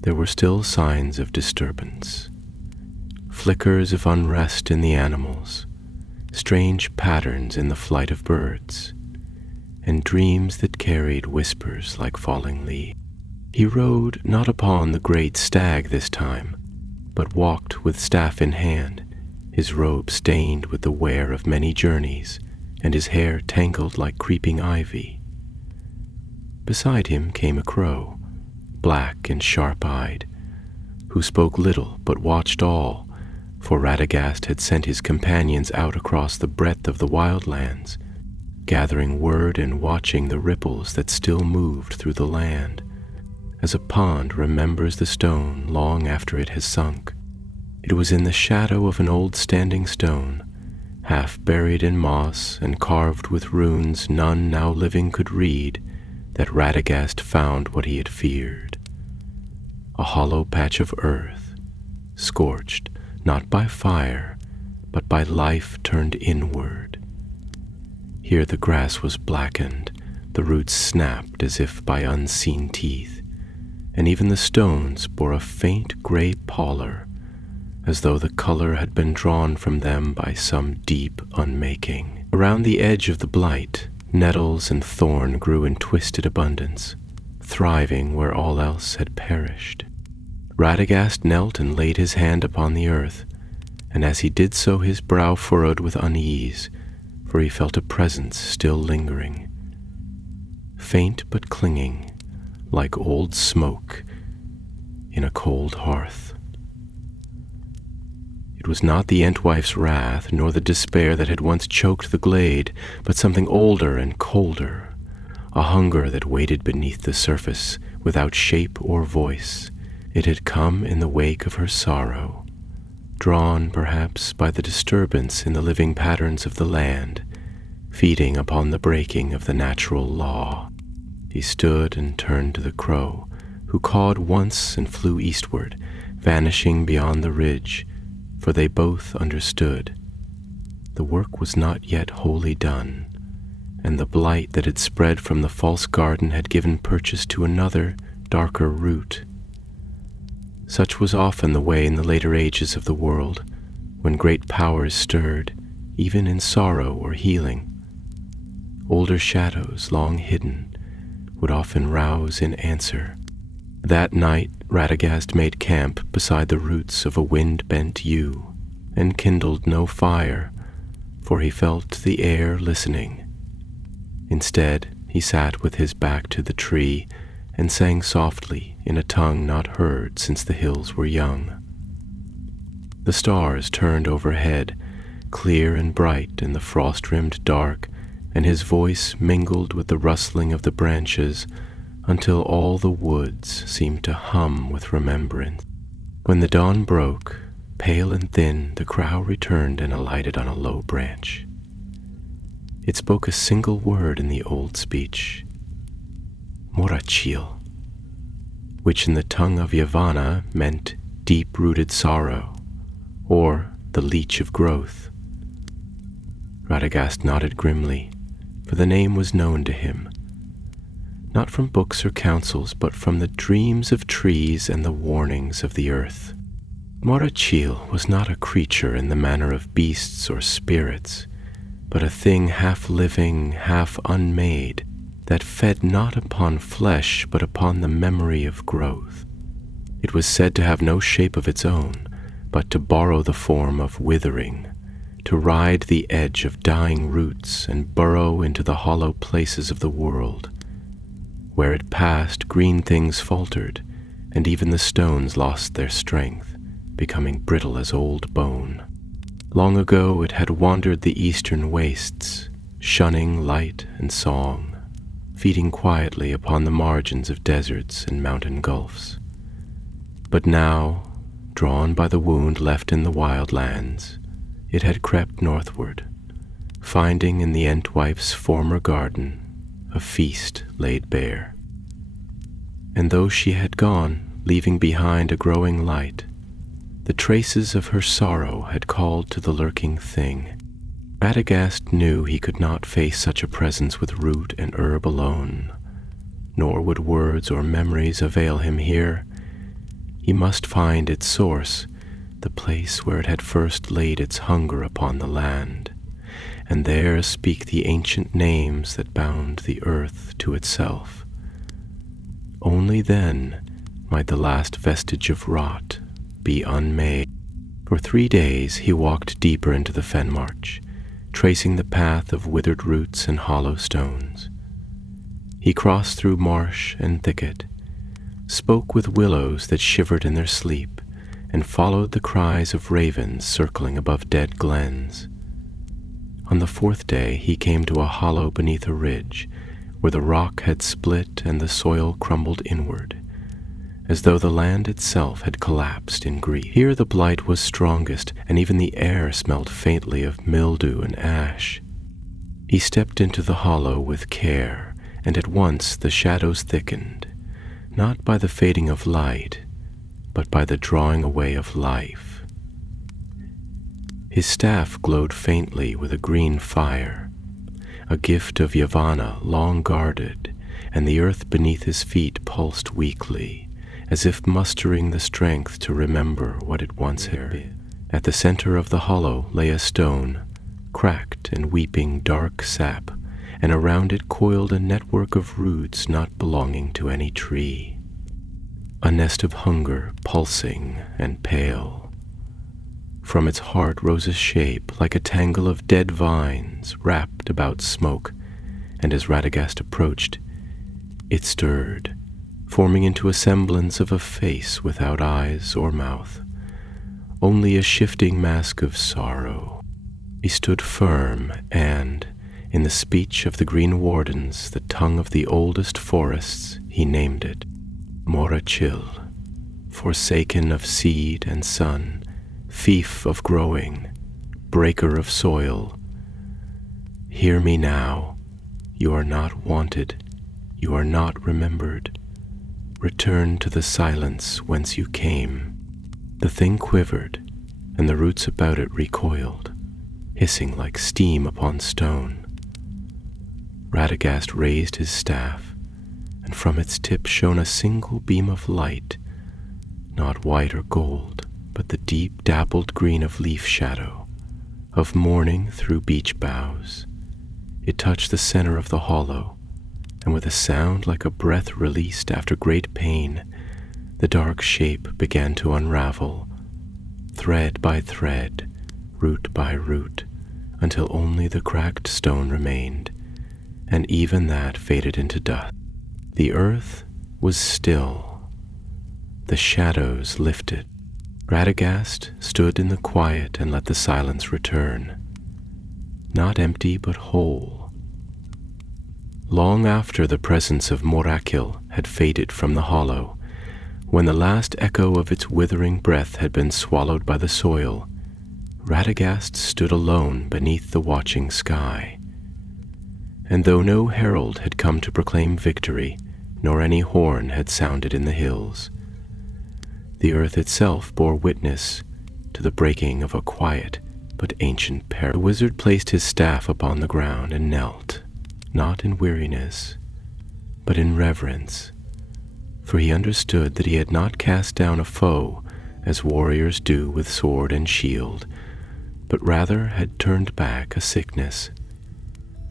there were still signs of disturbance, flickers of unrest in the animals, strange patterns in the flight of birds, and dreams that carried whispers like falling leaves. He rode not upon the great stag this time, but walked with staff in hand, his robe stained with the wear of many journeys, and his hair tangled like creeping ivy. Beside him came a crow, black and sharp-eyed, who spoke little but watched all, for Radagast had sent his companions out across the breadth of the wildlands, gathering word and watching the ripples that still moved through the land, as a pond remembers the stone long after it has sunk. It was in the shadow of an old standing stone, half buried in moss and carved with runes none now living could read, that Radagast found what he had feared. A hollow patch of earth, scorched not by fire, but by life turned inward. Here the grass was blackened, the roots snapped as if by unseen teeth, and even the stones bore a faint gray pallor, as though the color had been drawn from them by some deep unmaking. Around the edge of the blight, nettles and thorn grew in twisted abundance, thriving where all else had perished. Radagast knelt and laid his hand upon the earth, and as he did so his brow furrowed with unease, for he felt a presence still lingering, faint but clinging, like old smoke in a cold hearth. It was not the Entwife's wrath, nor the despair that had once choked the glade, but something older and colder, a hunger that waited beneath the surface, without shape or voice. It had come in the wake of her sorrow, drawn perhaps by the disturbance in the living patterns of the land, feeding upon the breaking of the natural law. He stood and turned to the crow, who cawed once and flew eastward, vanishing beyond the ridge, for they both understood. The work was not yet wholly done, and the blight that had spread from the false garden had given purchase to another, darker root. Such was often the way in the later ages of the world, when great powers stirred, even in sorrow or healing. Older shadows, long hidden, would often rouse in answer. That night Radagast made camp beside the roots of a wind-bent yew, and kindled no fire, for he felt the air listening. Instead, he sat with his back to the tree, and sang softly in a tongue not heard since the hills were young. The stars turned overhead, clear and bright in the frost-rimmed dark, and his voice mingled with the rustling of the branches until all the woods seemed to hum with remembrance. When the dawn broke, pale and thin, the crow returned and alighted on a low branch. It spoke a single word in the old speech, Morachil, which in the tongue of Yavanna meant deep-rooted sorrow, or the leech of growth. Radagast nodded grimly, for the name was known to him, not from books or counsels, but from the dreams of trees and the warnings of the earth. Morachil was not a creature in the manner of beasts or spirits, but a thing half living, half unmade, that fed not upon flesh, but upon the memory of growth. It was said to have no shape of its own, but to borrow the form of withering, to ride the edge of dying roots and burrow into the hollow places of the world. Where it passed, green things faltered, and even the stones lost their strength, becoming brittle as old bone. Long ago it had wandered the eastern wastes, shunning light and song, feeding quietly upon the margins of deserts and mountain gulfs. But now, drawn by the wound left in the wildlands, it had crept northward, finding in the Entwife's former garden a feast laid bare. And though she had gone, leaving behind a growing light, the traces of her sorrow had called to the lurking thing. Radagast knew he could not face such a presence with root and herb alone, nor would words or memories avail him here. He must find its source, the place where it had first laid its hunger upon the land, and there speak the ancient names that bound the earth to itself. Only then might the last vestige of rot be unmade. For 3 days he walked deeper into the fen march, tracing the path of withered roots and hollow stones. He crossed through marsh and thicket, spoke with willows that shivered in their sleep, and followed the cries of ravens circling above dead glens. On the 4th day he came to a hollow beneath a ridge, where the rock had split and the soil crumbled inward, as though the land itself had collapsed in grief. Here the blight was strongest, and even the air smelled faintly of mildew and ash. He stepped into the hollow with care, and at once the shadows thickened, not by the fading of light, but by the drawing away of life. His staff glowed faintly with a green fire, a gift of Yavanna long guarded, and the earth beneath his feet pulsed weakly, as if mustering the strength to remember what it once had been. At the center of the hollow lay a stone, cracked and weeping dark sap, and around it coiled a network of roots not belonging to any tree. A nest of hunger, pulsing and pale. From its heart rose a shape like a tangle of dead vines wrapped about smoke, and as Radagast approached, it stirred, forming into a semblance of a face without eyes or mouth, only a shifting mask of sorrow. He stood firm and, in the speech of the green wardens, the tongue of the oldest forests, he named it, Morachil, forsaken of seed and sun, fief of growing, breaker of soil. Hear me now, you are not wanted, you are not remembered. Return to the silence whence you came. The thing quivered, and the roots about it recoiled, hissing like steam upon stone. Radagast raised his staff, and from its tip shone a single beam of light, not white or gold, but the deep dappled green of leaf shadow, of morning through beech boughs. It touched the center of the hollow, and with a sound like a breath released after great pain, the dark shape began to unravel, thread by thread, root by root, until only the cracked stone remained, and even that faded into dust. The earth was still. The shadows lifted. Radagast stood in the quiet and let the silence return, not empty but whole. Long after the presence of Morachil had faded from the hollow, when the last echo of its withering breath had been swallowed by the soil, Radagast stood alone beneath the watching sky. And though no herald had come to proclaim victory, nor any horn had sounded in the hills, the earth itself bore witness to the breaking of a quiet but ancient peril. The wizard placed his staff upon the ground and knelt, not in weariness, but in reverence, for he understood that he had not cast down a foe as warriors do with sword and shield, but rather had turned back a sickness,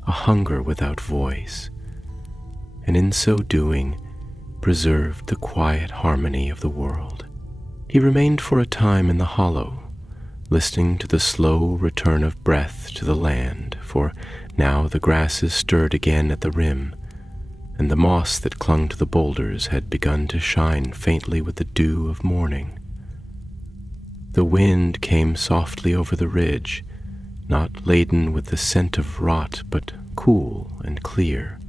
a hunger without voice, and in so doing preserved the quiet harmony of the world. He remained for a time in the hollow, listening to the slow return of breath to the land, for now the grasses stirred again at the rim, and the moss that clung to the boulders had begun to shine faintly with the dew of morning. The wind came softly over the ridge, not laden with the scent of rot, but cool and clear,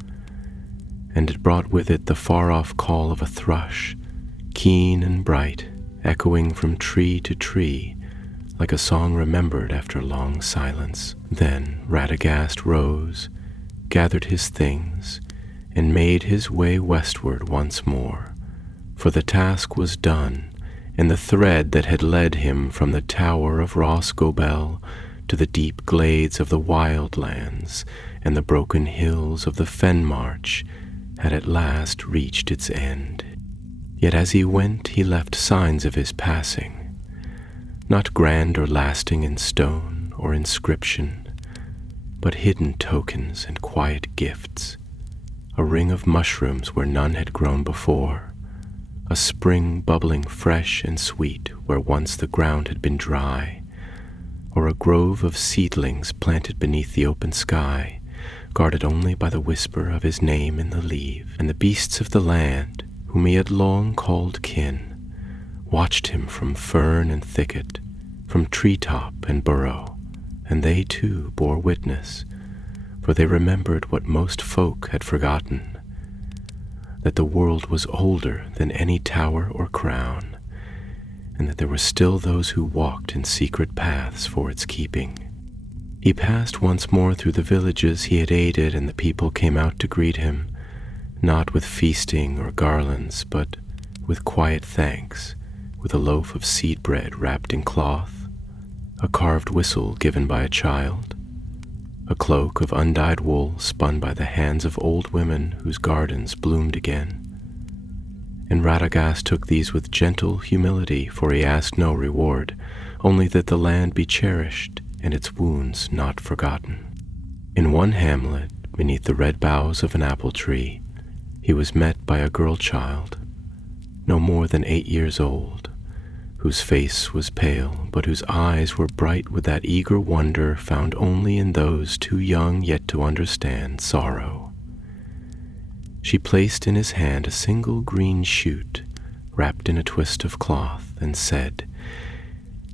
and it brought with it the far-off call of a thrush, keen and bright, echoing from tree to tree, like a song remembered after long silence. Then Radagast rose, gathered his things, and made his way westward once more, for the task was done, and the thread that had led him from the tower of Rosgobel to the deep glades of the wildlands and the broken hills of the fen march had at last reached its end. Yet as he went he left signs of his passing, not grand or lasting in stone or inscription, but hidden tokens and quiet gifts, a ring of mushrooms where none had grown before, a spring bubbling fresh and sweet where once the ground had been dry, or a grove of seedlings planted beneath the open sky, guarded only by the whisper of his name in the leaf. And the beasts of the land, whom he had long called kin, watched him from fern and thicket, from treetop and burrow, and they too bore witness, for they remembered what most folk had forgotten, that the world was older than any tower or crown, and that there were still those who walked in secret paths for its keeping. He passed once more through the villages he had aided, and the people came out to greet him, not with feasting or garlands, but with quiet thanks, with a loaf of seed bread wrapped in cloth, a carved whistle given by a child, a cloak of undyed wool spun by the hands of old women whose gardens bloomed again. And Radagast took these with gentle humility, for he asked no reward, only that the land be cherished and its wounds not forgotten. In one hamlet, beneath the red boughs of an apple tree, he was met by a girl child, no more than 8 years old, whose face was pale, but whose eyes were bright with that eager wonder found only in those too young yet to understand sorrow. She placed in his hand a single green shoot, wrapped in a twist of cloth, and said,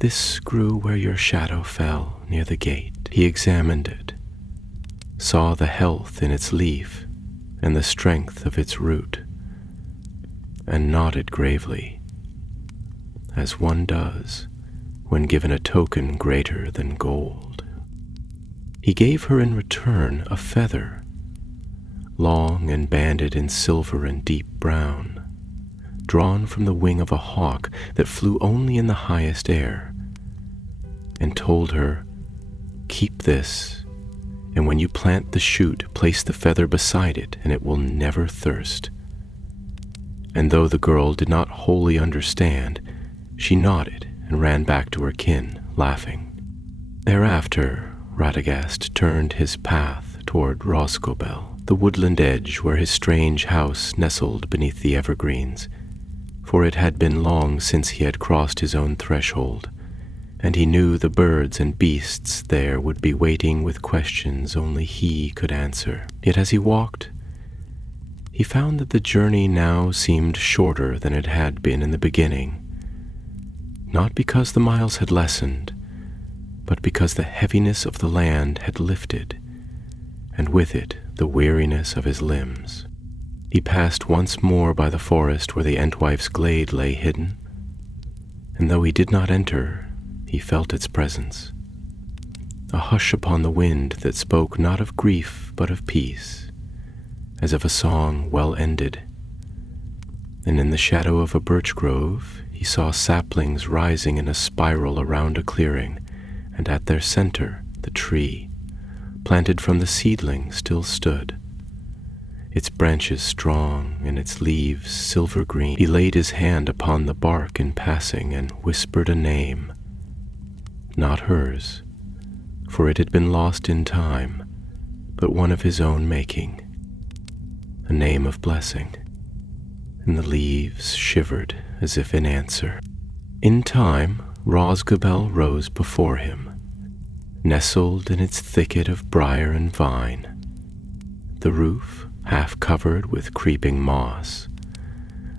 "This grew where your shadow fell, near the gate." He examined it, saw the health in its leaf and the strength of its root, and nodded gravely, as one does when given a token greater than gold. He gave her in return a feather, long and banded in silver and deep brown, drawn from the wing of a hawk that flew only in the highest air, and told her, "Keep this, and when you plant the shoot, place the feather beside it, and it will never thirst." And though the girl did not wholly understand, she nodded and ran back to her kin, laughing. Thereafter, Radagast turned his path toward Roscommel, the woodland edge where his strange house nestled beneath the evergreens, for it had been long since he had crossed his own threshold, and he knew the birds and beasts there would be waiting with questions only he could answer. Yet as he walked, he found that the journey now seemed shorter than it had been in the beginning, not because the miles had lessened, but because the heaviness of the land had lifted, and with it the weariness of his limbs. He passed once more by the forest where the Entwife's glade lay hidden, and though he did not enter, he felt its presence, a hush upon the wind that spoke not of grief but of peace, as of a song well ended. And in the shadow of a birch grove he saw saplings rising in a spiral around a clearing, and at their center the tree, planted from the seedling, still stood, its branches strong and its leaves silver green. He laid his hand upon the bark in passing and whispered a name, not hers, for it had been lost in time, but one of his own making, a name of blessing, and the leaves shivered as if in answer. In time, Roscommel rose before him, nestled in its thicket of briar and vine, the roof half covered with creeping moss,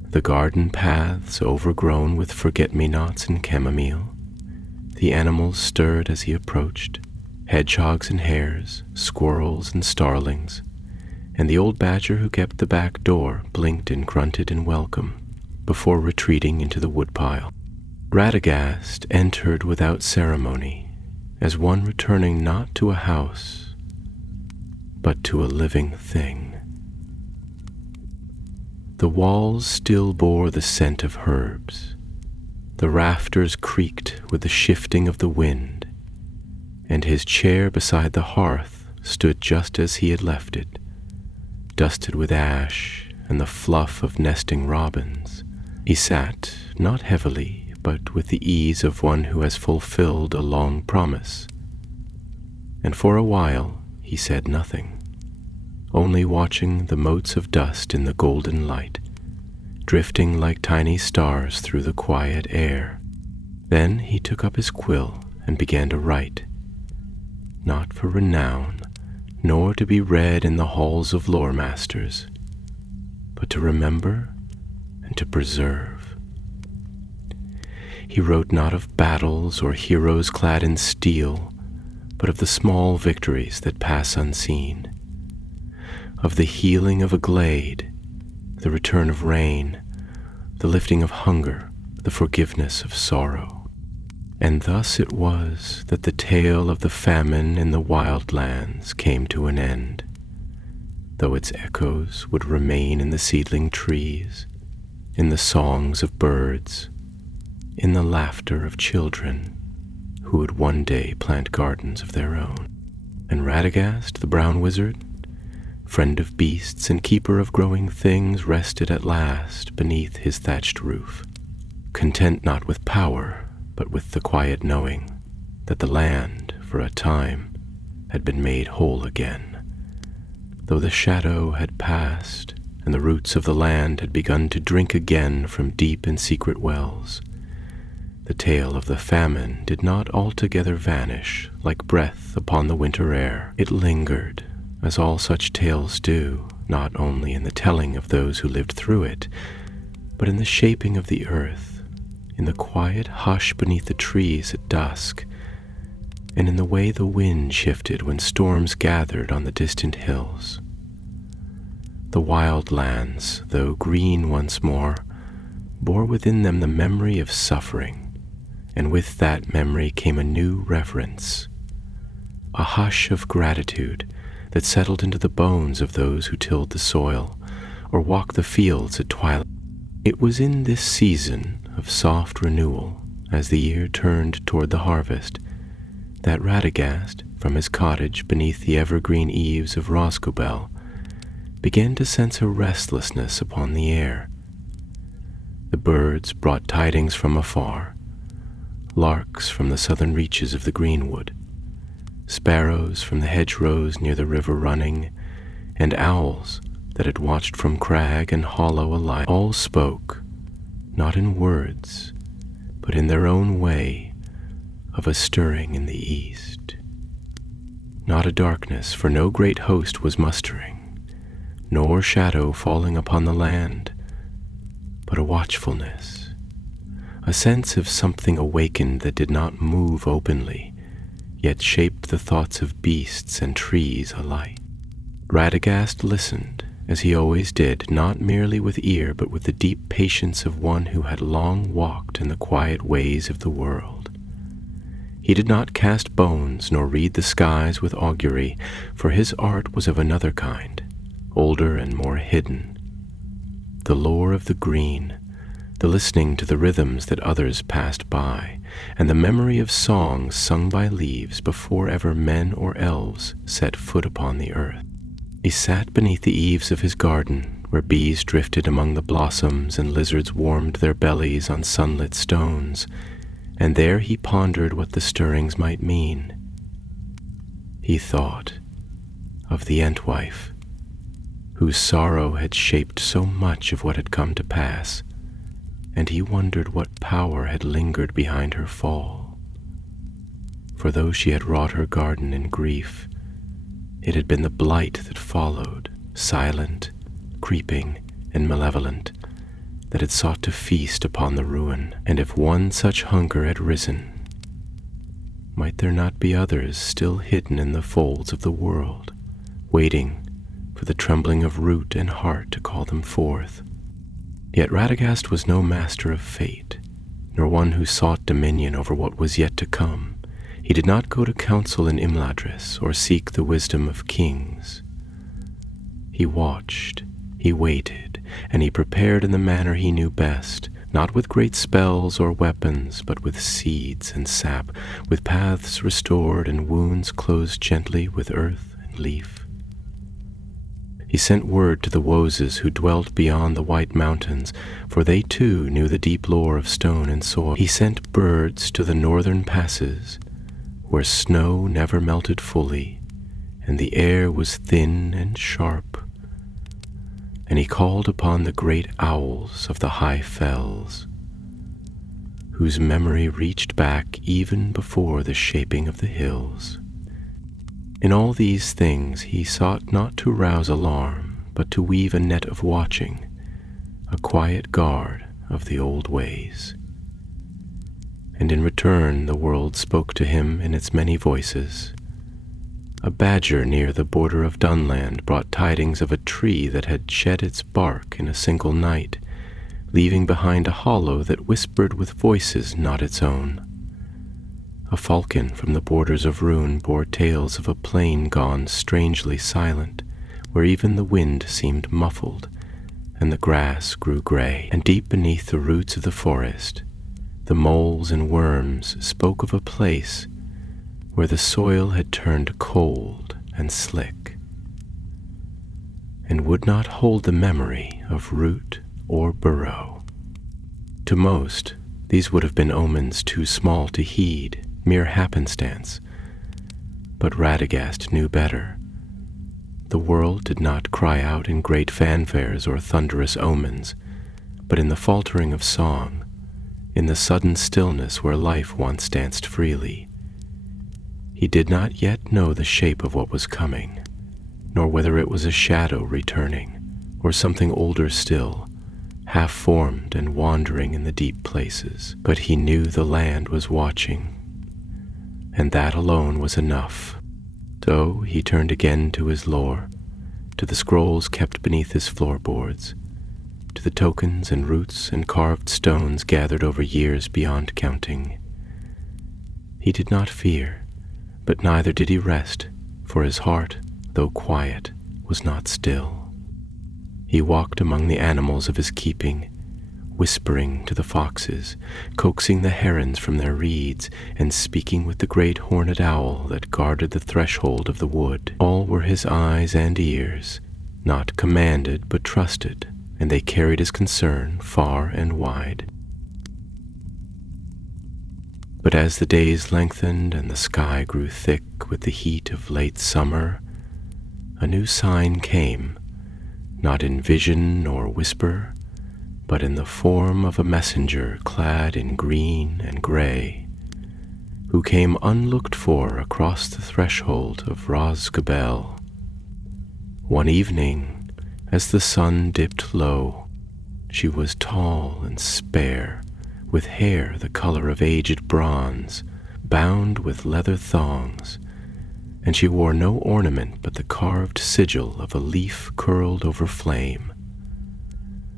the garden paths overgrown with forget-me-nots and chamomile. The animals stirred as he approached, hedgehogs and hares, squirrels and starlings, and the old badger who kept the back door blinked and grunted in welcome before retreating into the woodpile. Radagast entered without ceremony, as one returning not to a house, but to a living thing. The walls still bore the scent of herbs, the rafters creaked with the shifting of the wind, and his chair beside the hearth stood just as he had left it, dusted with ash and the fluff of nesting robins. He sat, not heavily, but with the ease of one who has fulfilled a long promise, and for a while he said nothing, only watching the motes of dust in the golden light, drifting like tiny stars through the quiet air. Then he took up his quill and began to write, not for renown, nor to be read in the halls of lore masters, but to remember and to preserve. He wrote not of battles or heroes clad in steel, but of the small victories that pass unseen, of the healing of a glade, the return of rain, the lifting of hunger, the forgiveness of sorrow. And thus it was that the tale of the famine in the wild lands came to an end, though its echoes would remain in the seedling trees, in the songs of birds, in the laughter of children who would one day plant gardens of their own. And Radagast, the brown wizard, friend of beasts and keeper of growing things, rested at last beneath his thatched roof, content not with power, but with the quiet knowing that the land, for a time, had been made whole again. Though the shadow had passed, and the roots of the land had begun to drink again from deep and secret wells, the tale of the famine did not altogether vanish like breath upon the winter air. It lingered, as all such tales do, not only in the telling of those who lived through it, but in the shaping of the earth, in the quiet hush beneath the trees at dusk, and in the way the wind shifted when storms gathered on the distant hills. The wild lands, though green once more, bore within them the memory of suffering, and with that memory came a new reverence, a hush of gratitude that settled into the bones of those who tilled the soil or walked the fields at twilight. It was in this season of soft renewal, as the year turned toward the harvest, that Radagast, from his cottage beneath the evergreen eaves of Roscobel, began to sense a restlessness upon the air. The birds brought tidings from afar, larks from the southern reaches of the greenwood, sparrows from the hedgerows near the river running, and owls that had watched from crag and hollow alike. All spoke, not in words, but in their own way, of a stirring in the east. Not a darkness, for no great host was mustering, nor shadow falling upon the land, but a watchfulness, a sense of something awakened that did not move openly, yet shaped the thoughts of beasts and trees alike. Radagast listened, as he always did, not merely with ear, but with the deep patience of one who had long walked in the quiet ways of the world. He did not cast bones, nor read the skies with augury, for his art was of another kind, older and more hidden. The lore of the green, the listening to the rhythms that others passed by, and the memory of songs sung by leaves before ever men or elves set foot upon the earth. He sat beneath the eaves of his garden, where bees drifted among the blossoms and lizards warmed their bellies on sunlit stones, and there he pondered what the stirrings might mean. He thought of the Entwife, whose sorrow had shaped so much of what had come to pass, and he wondered what power had lingered behind her fall. For though she had wrought her garden in grief, it had been the blight that followed, silent, creeping, and malevolent, that had sought to feast upon the ruin. And if one such hunger had risen, might there not be others still hidden in the folds of the world, waiting for the trembling of root and heart to call them forth? Yet Radagast was no master of fate, nor one who sought dominion over what was yet to come. He did not go to council in Imladris or seek the wisdom of kings. He watched, he waited, and he prepared in the manner he knew best, not with great spells or weapons, but with seeds and sap, with paths restored and wounds closed gently with earth and leaf. He sent word to the Woses who dwelt beyond the white mountains, for they too knew the deep lore of stone and soil. He sent birds to the northern passes, where snow never melted fully, and the air was thin and sharp, and he called upon the great owls of the high fells, whose memory reached back even before the shaping of the hills. In all these things he sought not to rouse alarm, but to weave a net of watching, a quiet guard of the old ways. And in return the world spoke to him in its many voices. A badger near the border of Dunland brought tidings of a tree that had shed its bark in a single night, leaving behind a hollow that whispered with voices not its own. A falcon from the borders of Rune bore tales of a plain gone strangely silent, where even the wind seemed muffled, and the grass grew gray. And deep beneath the roots of the forest, the moles and worms spoke of a place where the soil had turned cold and slick, and would not hold the memory of root or burrow. To most, these would have been omens too small to heed, mere happenstance. But Radagast knew better. The world did not cry out in great fanfares or thunderous omens, but in the faltering of song, in the sudden stillness where life once danced freely. He did not yet know the shape of what was coming, nor whether it was a shadow returning, or something older still, half-formed and wandering in the deep places. But he knew the land was watching, and that alone was enough. So he turned again to his lore, to the scrolls kept beneath his floorboards, to the tokens and roots and carved stones gathered over years beyond counting. He did not fear, but neither did he rest, for his heart, though quiet, was not still. He walked among the animals of his keeping, whispering to the foxes, coaxing the herons from their reeds, and speaking with the great horned owl that guarded the threshold of the wood. All were his eyes and ears, not commanded but trusted, and they carried his concern far and wide. But as the days lengthened and the sky grew thick with the heat of late summer, a new sign came, not in vision nor whisper, but in the form of a messenger clad in green and gray, who came unlooked for across the threshold of Rosgabel. One evening, as the sun dipped low, she was tall and spare, with hair the color of aged bronze, bound with leather thongs, and she wore no ornament but the carved sigil of a leaf curled over flame,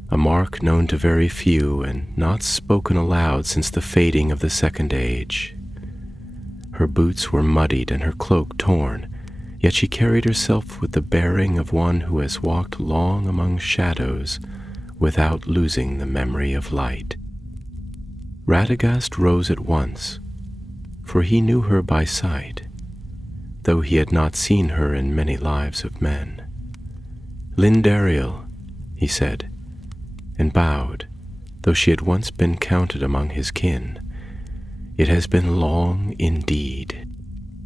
a mark known to very few and not spoken aloud since the fading of the Second Age. Her boots were muddied and her cloak torn, yet she carried herself with the bearing of one who has walked long among shadows without losing the memory of light. Radagast rose at once, for he knew her by sight, though he had not seen her in many lives of men. "Lindariel," he said, and bowed, though she had once been counted among his kin. "It has been long indeed."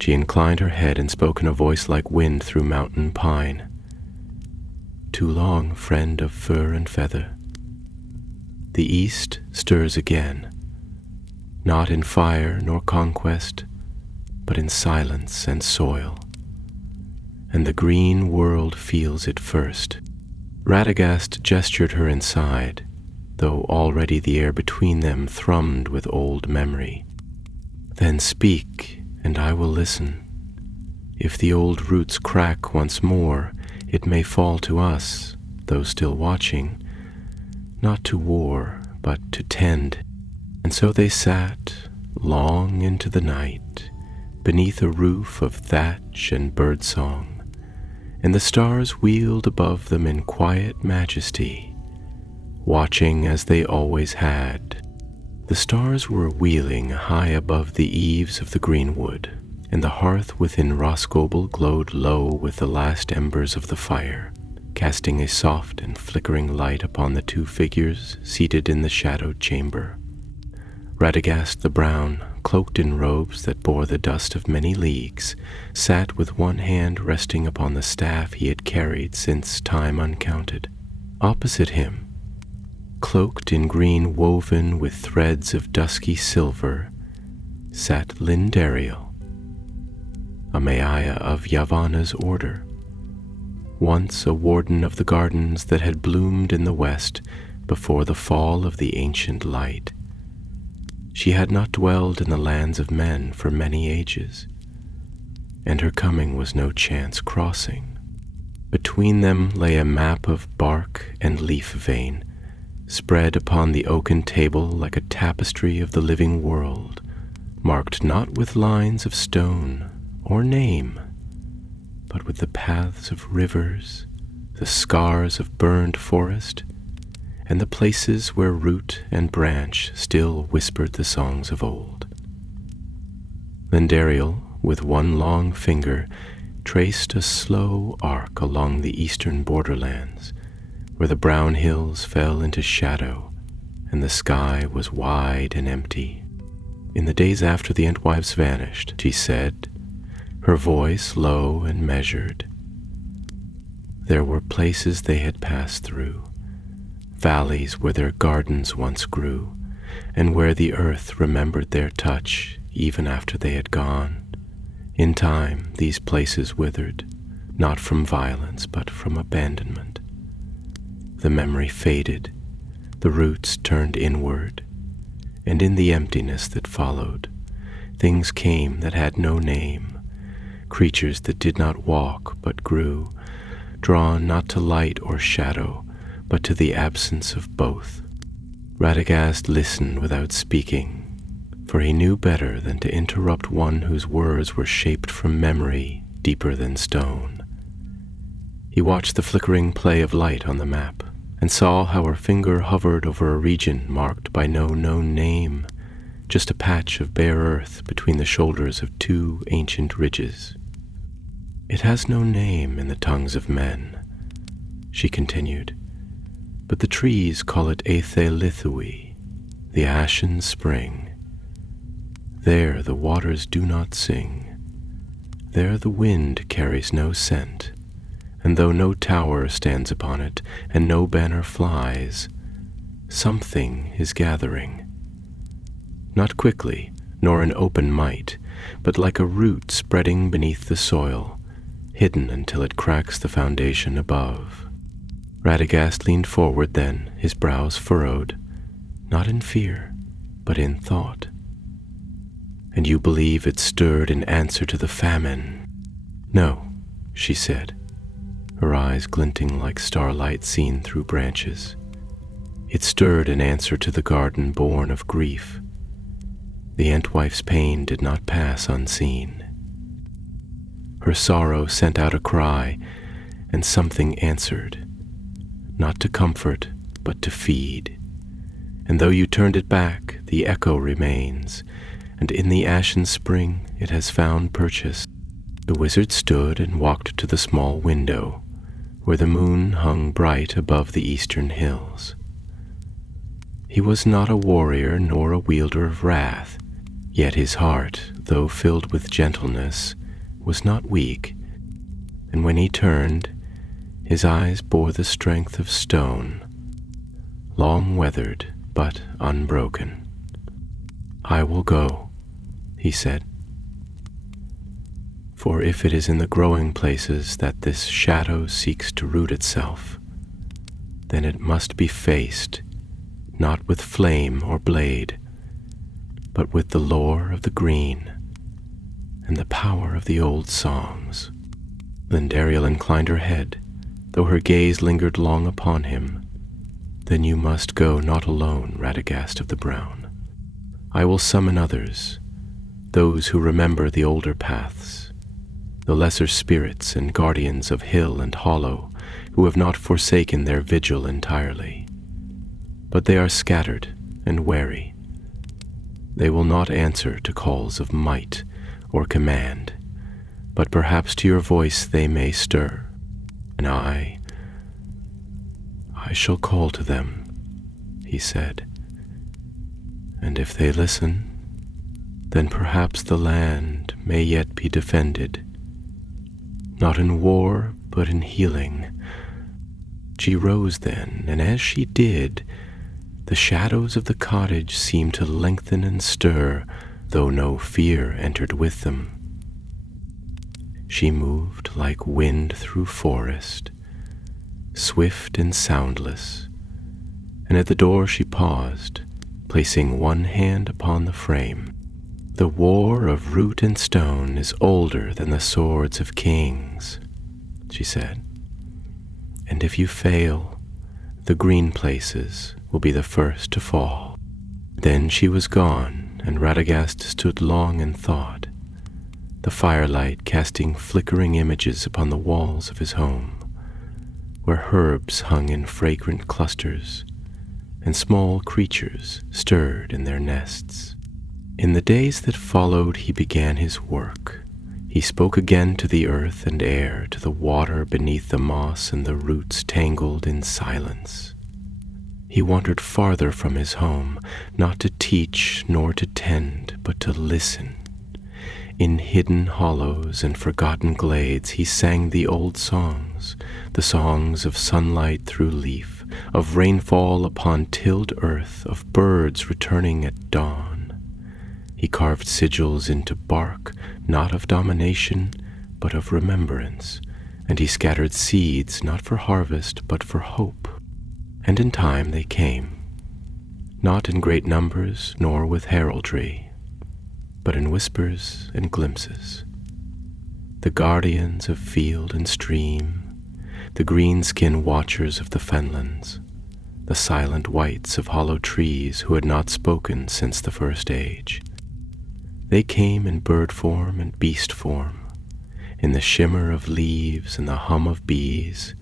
She inclined her head and spoke in a voice like wind through mountain pine. "Too long, friend of fur and feather. The east stirs again, not in fire nor conquest, but in silence and soil, and the green world feels it first." Radagast gestured her inside, though already the air between them thrummed with old memory. "Then speak, and I will listen. If the old roots crack once more, it may fall to us, though still watching, not to war, but to tend." And so they sat, long into the night, beneath a roof of thatch and birdsong, and the stars wheeled above them in quiet majesty, watching as they always had. The stars were wheeling high above the eaves of the greenwood, and the hearth within Rosgobel glowed low with the last embers of the fire, casting a soft and flickering light upon the two figures seated in the shadowed chamber. Radagast the brown, cloaked in robes that bore the dust of many leagues, sat with one hand resting upon the staff he had carried since time uncounted. Opposite him, cloaked in green woven with threads of dusky silver, sat Lindariel, a Maiaia of Yavanna's order, once a warden of the gardens that had bloomed in the west before the fall of the ancient light. She had not dwelled in the lands of men for many ages, and her coming was no chance crossing. Between them lay a map of bark and leaf vein, spread upon the oaken table like a tapestry of the living world, marked not with lines of stone or name, but with the paths of rivers, the scars of burned forest, and the places where root and branch still whispered the songs of old. Lindariel, with one long finger, traced a slow arc along the eastern borderlands, where the brown hills fell into shadow and the sky was wide and empty. In the days after the Entwives vanished, she said, her voice low and measured, there were places they had passed through, valleys where their gardens once grew, and where the earth remembered their touch even after they had gone. In time, these places withered, not from violence, but from abandonment. The memory faded, the roots turned inward, and in the emptiness that followed, things came that had no name, creatures that did not walk but grew, drawn not to light or shadow, but to the absence of both. Radagast listened without speaking, for he knew better than to interrupt one whose words were shaped from memory deeper than stone. He watched the flickering play of light on the map, and saw how her finger hovered over a region marked by no known name, just a patch of bare earth between the shoulders of two ancient ridges. It has no name in the tongues of men, she continued, but the trees call it Aethelithui, the ashen spring. There the waters do not sing. There the wind carries no scent, and though no tower stands upon it, and no banner flies, something is gathering. Not quickly, nor in open might, but like a root spreading beneath the soil, hidden until it cracks the foundation above. Radagast leaned forward then, his brows furrowed, not in fear, but in thought. And you believe it stirred in answer to the famine? No, she said, her eyes glinting like starlight seen through branches. It stirred in answer to the garden born of grief. The Entwife's pain did not pass unseen. Her sorrow sent out a cry, and something answered, not to comfort, but to feed. And though you turned it back, the echo remains, and in the ashen spring it has found purchase. The wizard stood and walked to the small window, where the moon hung bright above the eastern hills. He was not a warrior nor a wielder of wrath, yet his heart, though filled with gentleness, was not weak, and when he turned, his eyes bore the strength of stone, long weathered but unbroken. I will go, he said, for if it is in the growing places that this shadow seeks to root itself, then it must be faced, not with flame or blade, but with the lore of the green and the power of the old songs. Lindariel inclined her head, though her gaze lingered long upon him. Then you must go not alone, Radagast of the Brown. I will summon others, those who remember the older paths, the lesser spirits and guardians of hill and hollow who have not forsaken their vigil entirely. But they are scattered and wary. They will not answer to calls of might or command, but perhaps to your voice they may stir. And I shall call to them, he said, and if they listen, then perhaps the land may yet be defended, not in war, but in healing. She rose then, and as she did, the shadows of the cottage seemed to lengthen and stir, though no fear entered with them. She moved like wind through forest, swift and soundless, and at the door she paused, placing one hand upon the frame. The war of root and stone is older than the swords of kings, she said, and if you fail, the green places will be the first to fall. Then she was gone, and Radagast stood long in thought, the firelight casting flickering images upon the walls of his home, where herbs hung in fragrant clusters, and small creatures stirred in their nests. In the days that followed he began his work. He spoke again to the earth and air, to the water beneath the moss and the roots tangled in silence. He wandered farther from his home, not to teach nor to tend, but to listen. In hidden hollows and forgotten glades he sang the old songs, the songs of sunlight through leaf, of rainfall upon tilled earth, of birds returning at dawn. He carved sigils into bark, not of domination, but of remembrance, and he scattered seeds not for harvest, but for hope. And in time they came, not in great numbers nor with heraldry, but in whispers and glimpses. The guardians of field and stream, the greenskin watchers of the fenlands, the silent wights of hollow trees who had not spoken since the first age. They came in bird form and beast form, in the shimmer of leaves and the hum of bees,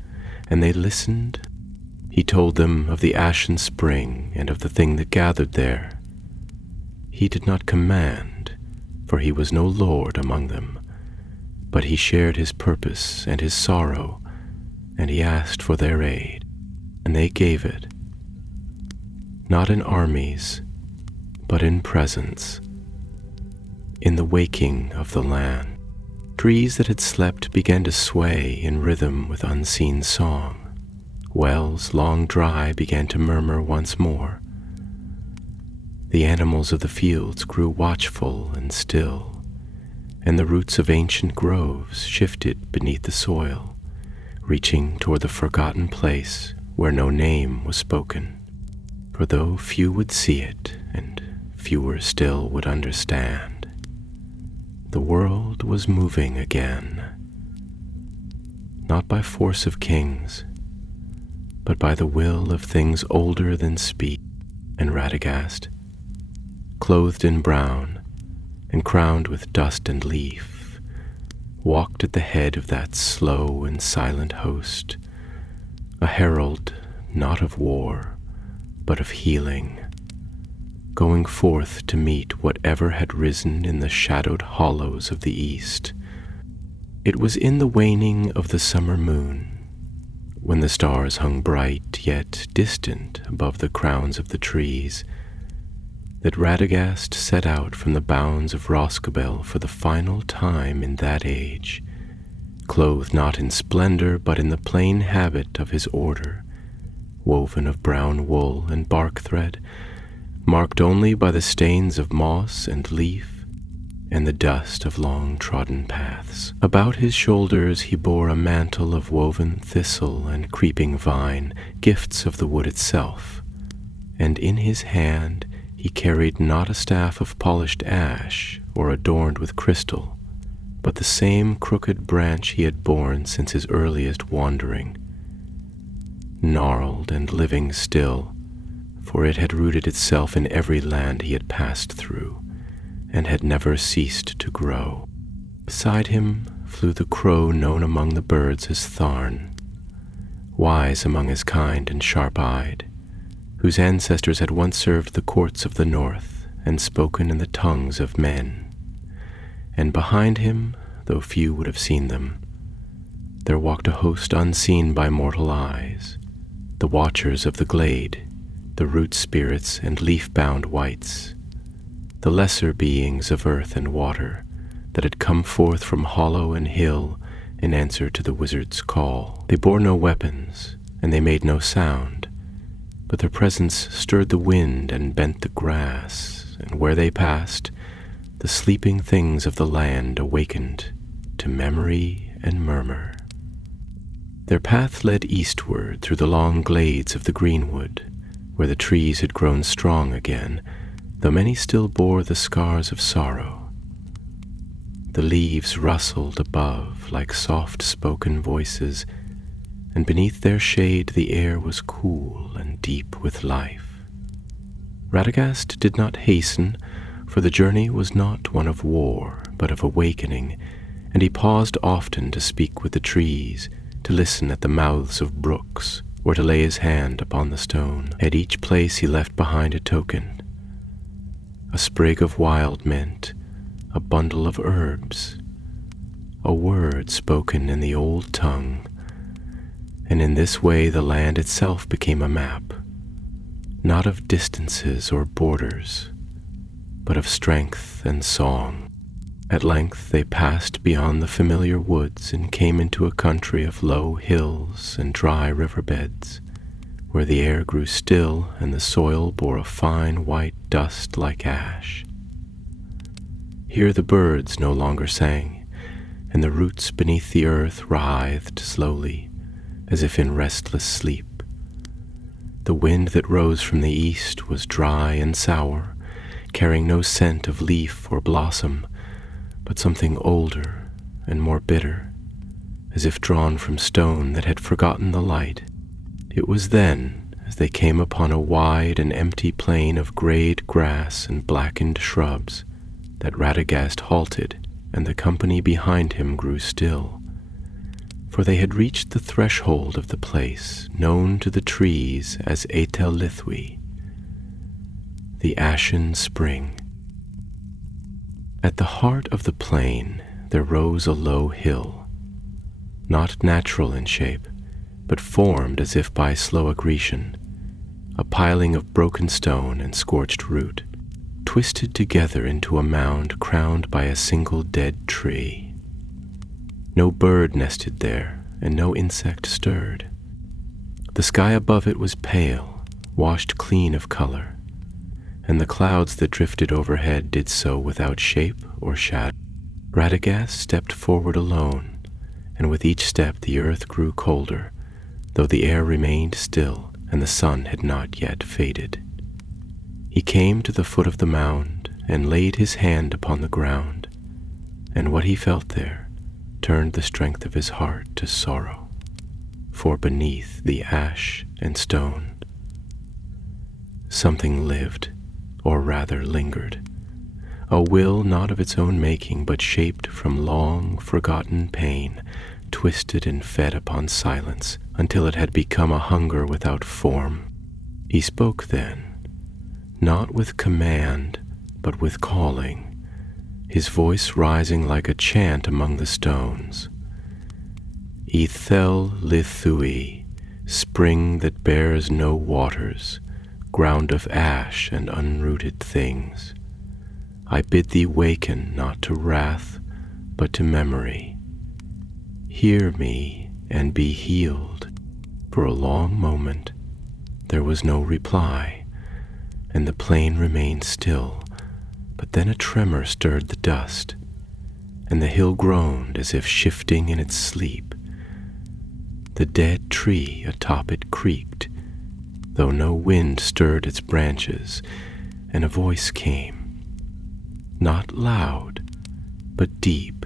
and they listened. He told them of the ashen spring and of the thing that gathered there. He did not command, for he was no lord among them, but he shared his purpose and his sorrow, and he asked for their aid, and they gave it, not in armies, but in presence, in the waking of the land. Trees that had slept began to sway in rhythm with unseen song. Wells long dry began to murmur once more. The animals of the fields grew watchful and still, and the roots of ancient groves shifted beneath the soil, reaching toward the forgotten place where no name was spoken. For though few would see it, and fewer still would understand, the world was moving again, not by force of kings, but by the will of things older than speech. And Radagast, clothed in brown and crowned with dust and leaf, walked at the head of that slow and silent host, a herald not of war, but of healing, going forth to meet whatever had risen in the shadowed hollows of the east. It was in the waning of the summer moon, when the stars hung bright yet distant above the crowns of the trees, that Radagast set out from the bounds of Roscabel for the final time in that age, clothed not in splendor but in the plain habit of his order, woven of brown wool and bark thread, marked only by the stains of moss and leaf and the dust of long-trodden paths. About his shoulders he bore a mantle of woven thistle and creeping vine, gifts of the wood itself, and in his hand he carried not a staff of polished ash or adorned with crystal, but the same crooked branch he had borne since his earliest wandering, gnarled and living still, for it had rooted itself in every land he had passed through, and had never ceased to grow. Beside him flew the crow known among the birds as Tharn, wise among his kind and sharp-eyed, whose ancestors had once served the courts of the north and spoken in the tongues of men. And behind him, though few would have seen them, there walked a host unseen by mortal eyes, the watchers of the glade, the root spirits and leaf-bound wights, the lesser beings of earth and water that had come forth from hollow and hill in answer to the wizard's call. They bore no weapons, and they made no sound, but their presence stirred the wind and bent the grass, and where they passed, the sleeping things of the land awakened to memory and murmur. Their path led eastward through the long glades of the greenwood, where the trees had grown strong again, though many still bore the scars of sorrow. The leaves rustled above like soft-spoken voices, and beneath their shade the air was cool and deep with life. Radagast did not hasten, for the journey was not one of war, but of awakening, and he paused often to speak with the trees, to listen at the mouths of brooks, or to lay his hand upon the stone. At each place he left behind a token, a sprig of wild mint, a bundle of herbs, a word spoken in the old tongue, and in this way the land itself became a map, not of distances or borders, but of strength and song. At length they passed beyond the familiar woods and came into a country of low hills and dry riverbeds, where the air grew still and the soil bore a fine white dust like ash. Here the birds no longer sang, and the roots beneath the earth writhed slowly, as if in restless sleep. The wind that rose from the east was dry and sour, carrying no scent of leaf or blossom, but something older and more bitter, as if drawn from stone that had forgotten the light. It was then, as they came upon a wide and empty plain of grayed grass and blackened shrubs, that Radagast halted, and the company behind him grew still, for they had reached the threshold of the place known to the trees as Etel Lithwi, the Ashen Spring. At the heart of the plain there rose a low hill, not natural in shape, but formed as if by slow accretion, a piling of broken stone and scorched root, twisted together into a mound crowned by a single dead tree. No bird nested there, and no insect stirred. The sky above it was pale, washed clean of color, and the clouds that drifted overhead did so without shape or shadow. Radagast stepped forward alone, and with each step the earth grew colder, though the air remained still and the sun had not yet faded. He came to the foot of the mound and laid his hand upon the ground, and what he felt there turned the strength of his heart to sorrow, for beneath the ash and stone something lived, or rather lingered, a will not of its own making, but shaped from long forgotten pain, twisted and fed upon silence until it had become a hunger without form. He spoke then, not with command, but with calling, his voice rising like a chant among the stones. Etel Lithwi, spring that bears no waters, ground of ash and unrooted things, I bid thee waken not to wrath, but to memory. Hear me and be healed. For a long moment there was no reply, and the plain remained still, but then a tremor stirred the dust, and the hill groaned as if shifting in its sleep. The dead tree atop it creaked, though no wind stirred its branches, and a voice came, not loud, but deep,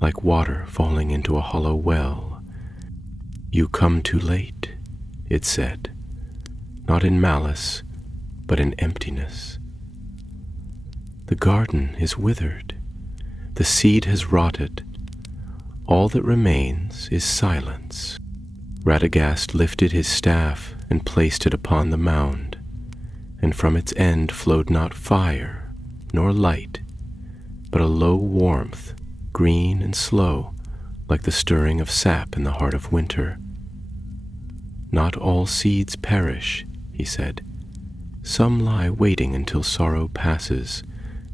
like water falling into a hollow well. You come too late, it said, not in malice, but in emptiness. The garden is withered, the seed has rotted, all that remains is silence. Radagast lifted his staff and placed it upon the mound, and from its end flowed not fire nor light, but a low warmth, green and slow, like the stirring of sap in the heart of winter. Not all seeds perish, he said. Some lie waiting until sorrow passes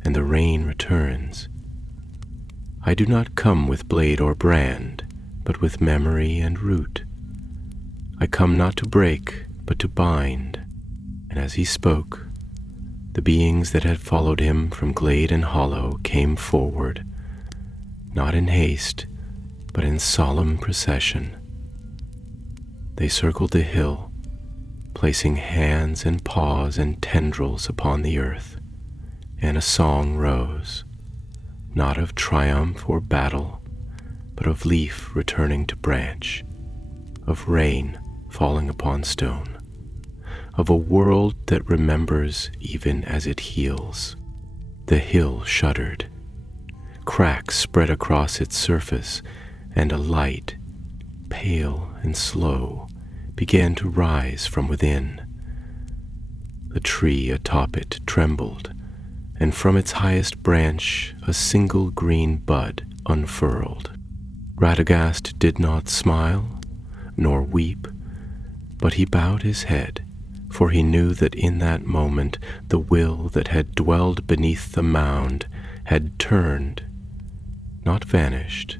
and the rain returns. I do not come with blade or brand, but with memory and root. I come not to break, but to bind. And as he spoke, the beings that had followed him from glade and hollow came forward, not in haste, but in solemn procession. They circled the hill, placing hands and paws and tendrils upon the earth, and a song rose, not of triumph or battle, but of leaf returning to branch, of rain falling upon stone, of a world that remembers even as it heals. The hill shuddered. Cracks spread across its surface, and a light, pale and slow, began to rise from within. The tree atop it trembled, and from its highest branch a single green bud unfurled. Radagast did not smile, nor weep, but he bowed his head, for he knew that in that moment the will that had dwelled beneath the mound had turned, not vanished,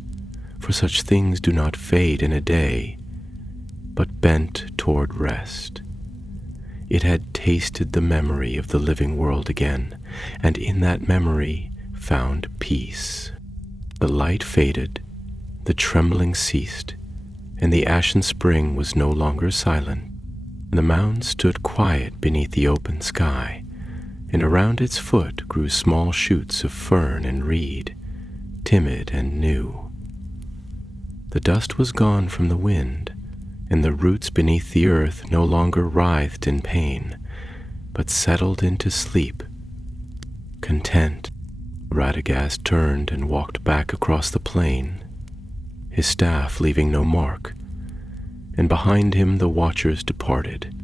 for such things do not fade in a day, but bent toward rest. It had tasted the memory of the living world again, and in that memory found peace. The light faded, the trembling ceased, and the ashen spring was no longer silent. The mound stood quiet beneath the open sky, and around its foot grew small shoots of fern and reed, timid and new. The dust was gone from the wind, and the roots beneath the earth no longer writhed in pain, but settled into sleep. Content, Radagast turned and walked back across the plain, his staff leaving no mark, and behind him the watchers departed,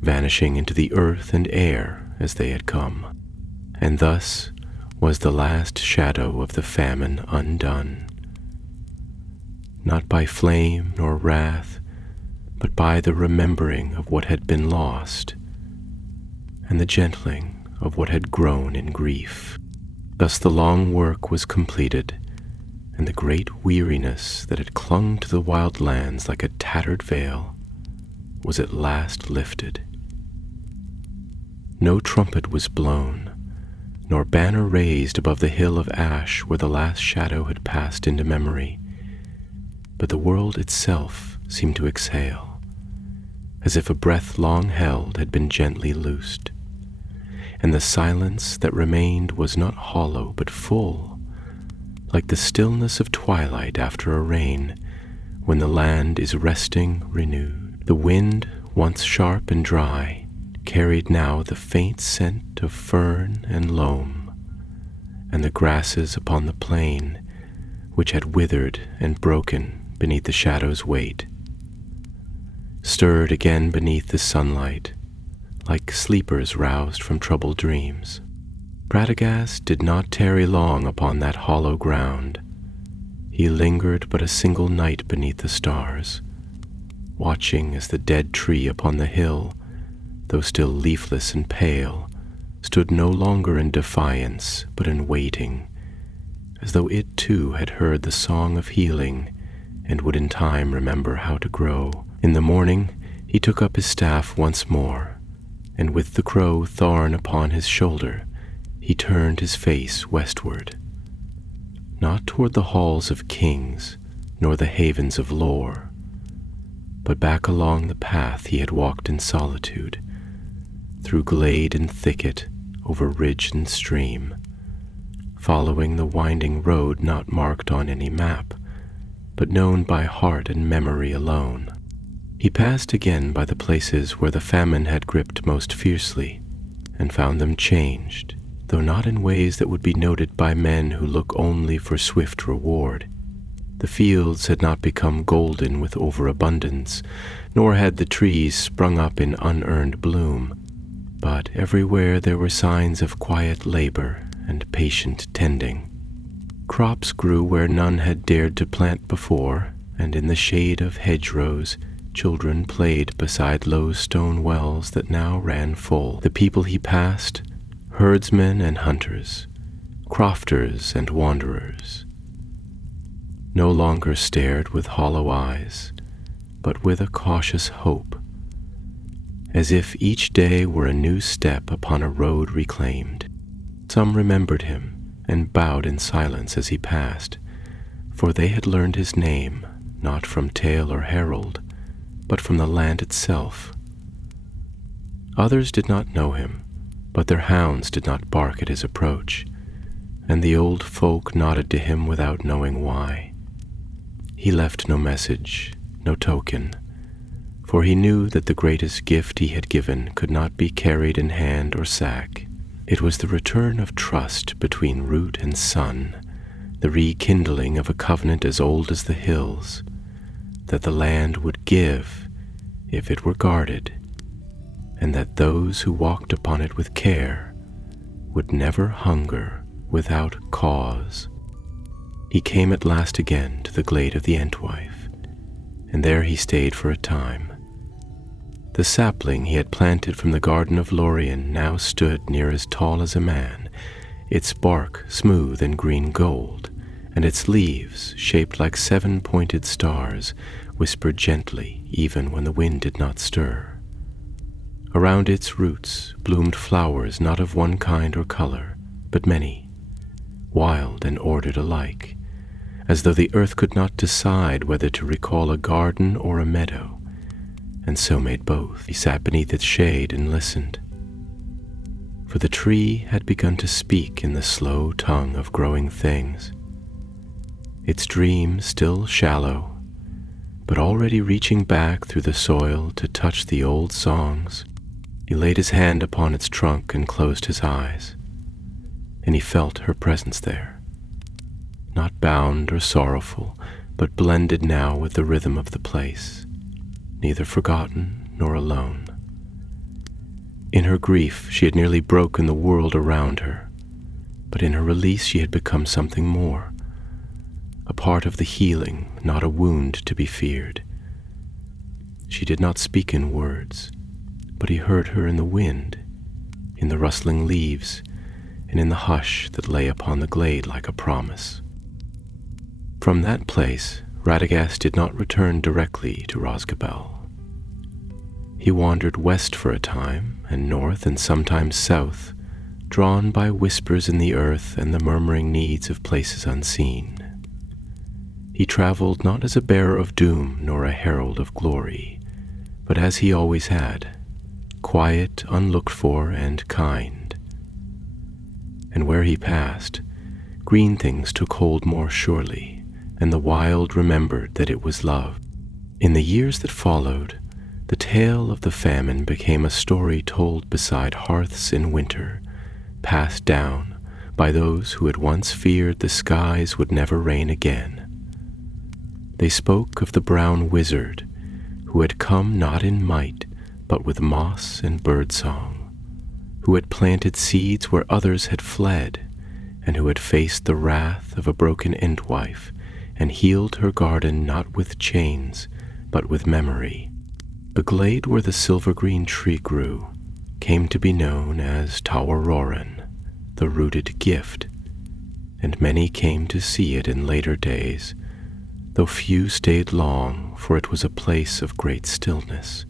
vanishing into the earth and air as they had come. And thus was the last shadow of the famine undone, not by flame nor wrath, but by the remembering of what had been lost, and the gentling of what had grown in grief. Thus the long work was completed, and the great weariness that had clung to the wild lands like a tattered veil was at last lifted. No trumpet was blown, nor banner raised above the hill of ash where the last shadow had passed into memory, but the world itself seemed to exhale, as if a breath long held had been gently loosed, and the silence that remained was not hollow but full, like the stillness of twilight after a rain, when the land is resting renewed. The wind, once sharp and dry, carried now the faint scent of fern and loam, and the grasses upon the plain, which had withered and broken beneath the shadow's weight, stirred again beneath the sunlight, like sleepers roused from troubled dreams. Radagast did not tarry long upon that hollow ground. He lingered but a single night beneath the stars, watching as the dead tree upon the hill, though still leafless and pale, stood no longer in defiance but in waiting, as though it too had heard the song of healing and would in time remember how to grow. In the morning he took up his staff once more, and with the crow thorn upon his shoulder, he turned his face westward, not toward the halls of kings nor the havens of lore, but back along the path he had walked in solitude, through glade and thicket, over ridge and stream, following the winding road not marked on any map, but known by heart and memory alone. He passed again by the places where the famine had gripped most fiercely, and found them changed, though not in ways that would be noted by men who look only for swift reward. The fields had not become golden with overabundance, nor had the trees sprung up in unearned bloom, but everywhere there were signs of quiet labor and patient tending. Crops grew where none had dared to plant before, and in the shade of hedgerows children played beside low stone wells that now ran full. The people he passed, herdsmen and hunters, crofters and wanderers, no longer stared with hollow eyes, but with a cautious hope, as if each day were a new step upon a road reclaimed. Some remembered him and bowed in silence as he passed, for they had learned his name not from tale or herald, but from the land itself. Others did not know him, but their hounds did not bark at his approach, and the old folk nodded to him without knowing why. He left no message, no token, for he knew that the greatest gift he had given could not be carried in hand or sack. It was the return of trust between root and son, the rekindling of a covenant as old as the hills, that the land would give if it were guarded, and that those who walked upon it with care would never hunger without cause. He came at last again to the glade of the Entwife, and there he stayed for a time. The sapling he had planted from the garden of Lorien now stood near as tall as a man, its bark smooth and green gold, and its leaves, shaped like 7-pointed stars, whispered gently even when the wind did not stir. Around its roots bloomed flowers not of one kind or color, but many, wild and ordered alike, as though the earth could not decide whether to recall a garden or a meadow, and so made both. He sat beneath its shade and listened, for the tree had begun to speak in the slow tongue of growing things. Its dream still shallow, but already reaching back through the soil to touch the old songs. He laid his hand upon its trunk and closed his eyes, and he felt her presence there, not bound or sorrowful, but blended now with the rhythm of the place, neither forgotten nor alone. In her grief she had nearly broken the world around her, but in her release she had become something more, a part of the healing, not a wound to be feared. She did not speak in words, but he heard her in the wind, in the rustling leaves, and in the hush that lay upon the glade like a promise. From that place, Radagast did not return directly to Rosgabel. He wandered west for a time, and north and sometimes south, drawn by whispers in the earth and the murmuring needs of places unseen. He traveled not as a bearer of doom nor a herald of glory, but as he always had, quiet, unlooked for, and kind. And where he passed, green things took hold more surely, and the wild remembered that it was love. In the years that followed, the tale of the famine became a story told beside hearths in winter, passed down by those who had once feared the skies would never rain again. They spoke of the brown wizard who had come not in might, but with moss and birdsong, who had planted seeds where others had fled, and who had faced the wrath of a broken Entwife and healed her garden not with chains, but with memory. The glade where the silver-green tree grew came to be known as Tawaroran, the rooted gift, and many came to see it in later days, though few stayed long, for it was a place of great stillness,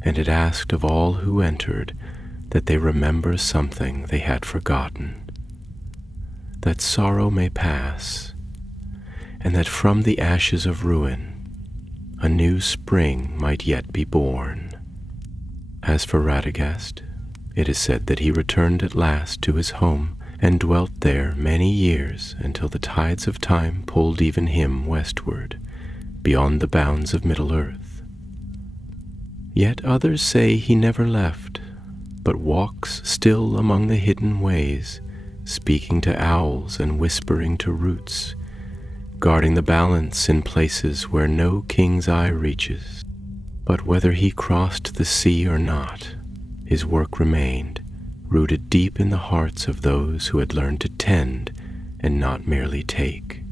and it asked of all who entered that they remember something they had forgotten, that sorrow may pass, and that from the ashes of ruin a new spring might yet be born. As for Radagast, it is said that he returned at last to his home and dwelt there many years until the tides of time pulled even him westward, beyond the bounds of Middle-earth. Yet others say he never left, but walks still among the hidden ways, speaking to owls and whispering to roots, guarding the balance in places where no king's eye reaches. But whether he crossed the sea or not, his work remained, rooted deep in the hearts of those who had learned to tend and not merely take.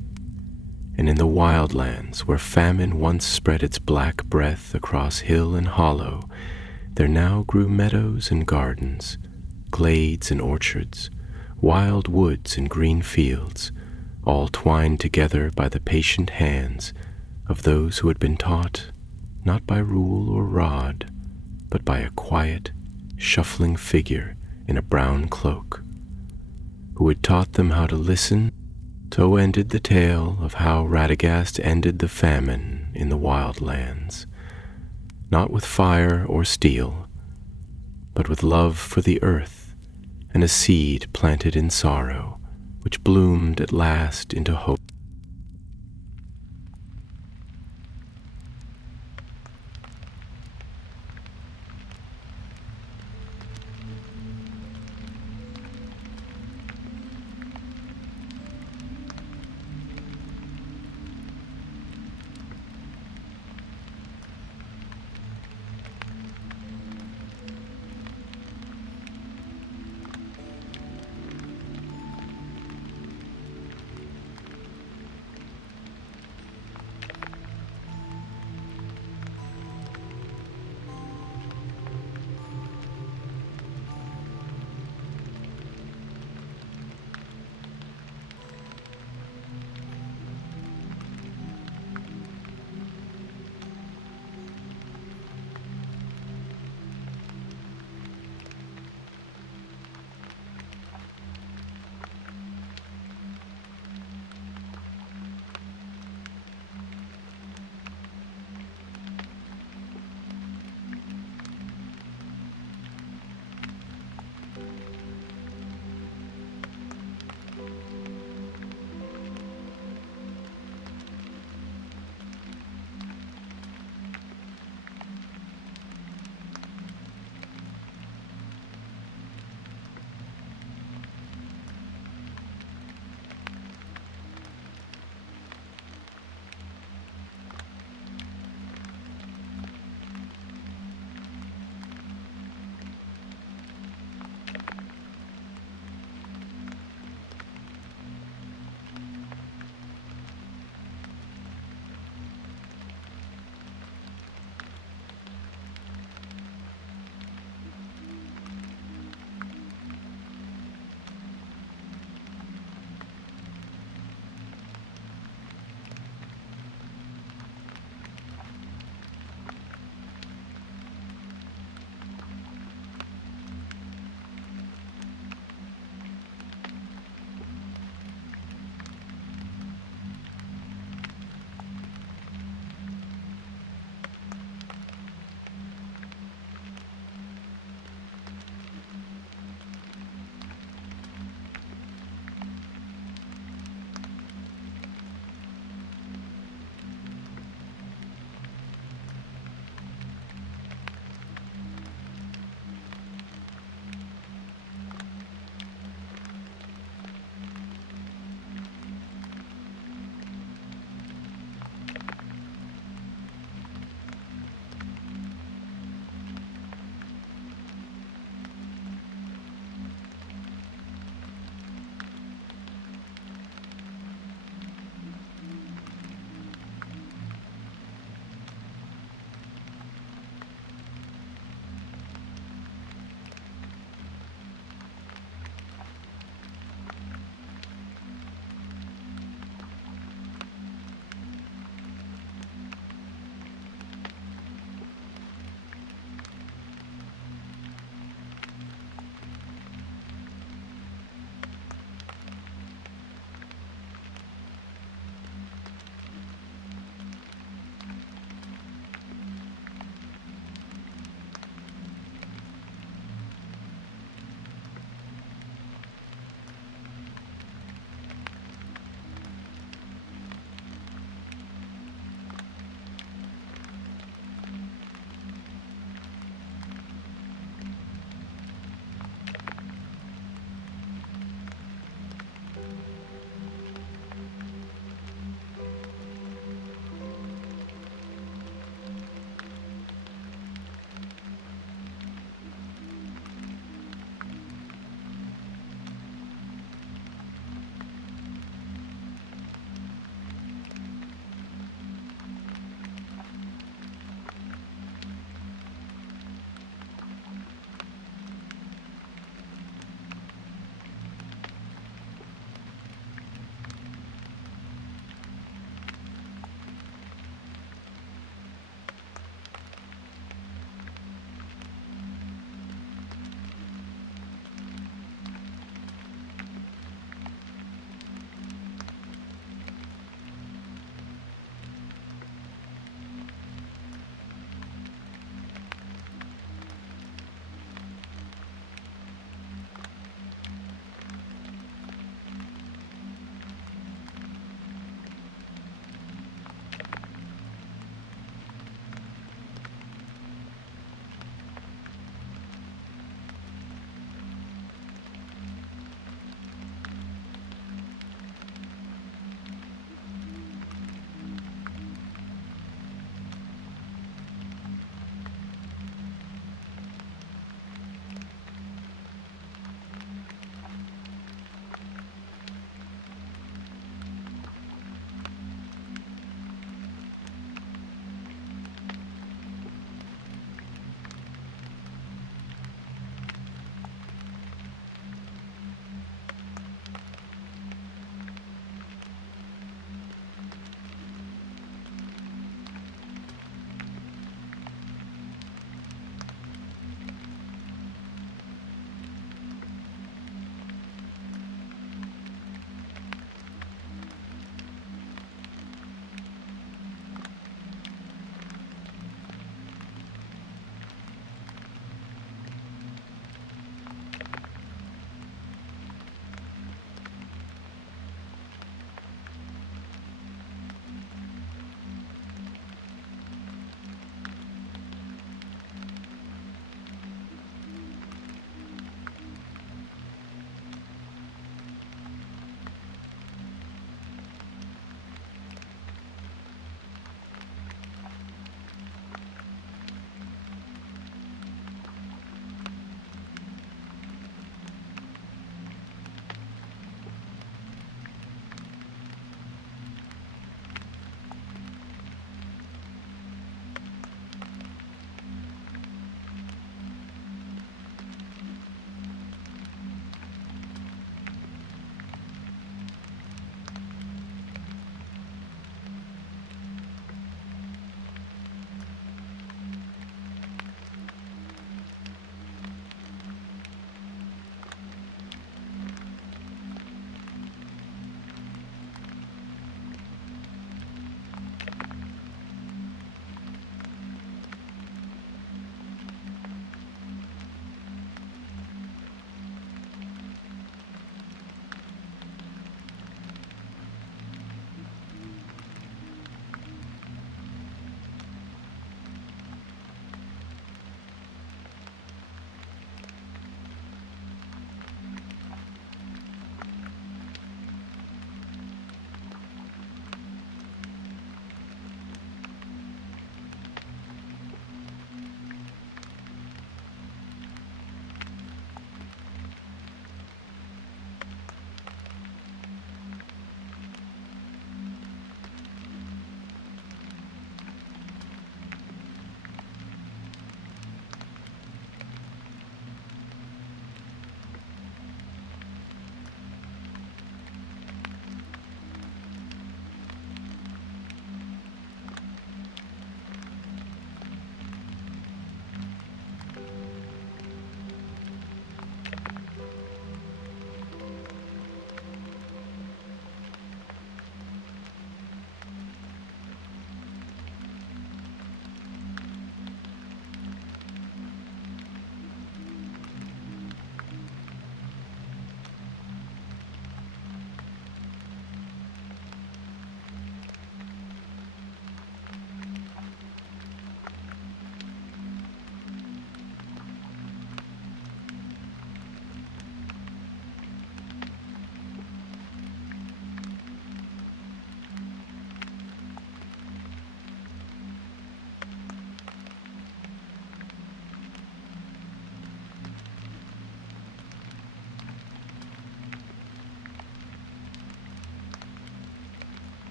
and in the wild lands where famine once spread its black breath across hill and hollow, there now grew meadows and gardens, glades and orchards, wild woods and green fields, all twined together by the patient hands of those who had been taught not by rule or rod, but by a quiet, shuffling figure in a brown cloak, who had taught them how to listen. So ended the tale of how Radagast ended the famine in the wild lands, not with fire or steel, but with love for the earth and a seed planted in sorrow, which bloomed at last into hope.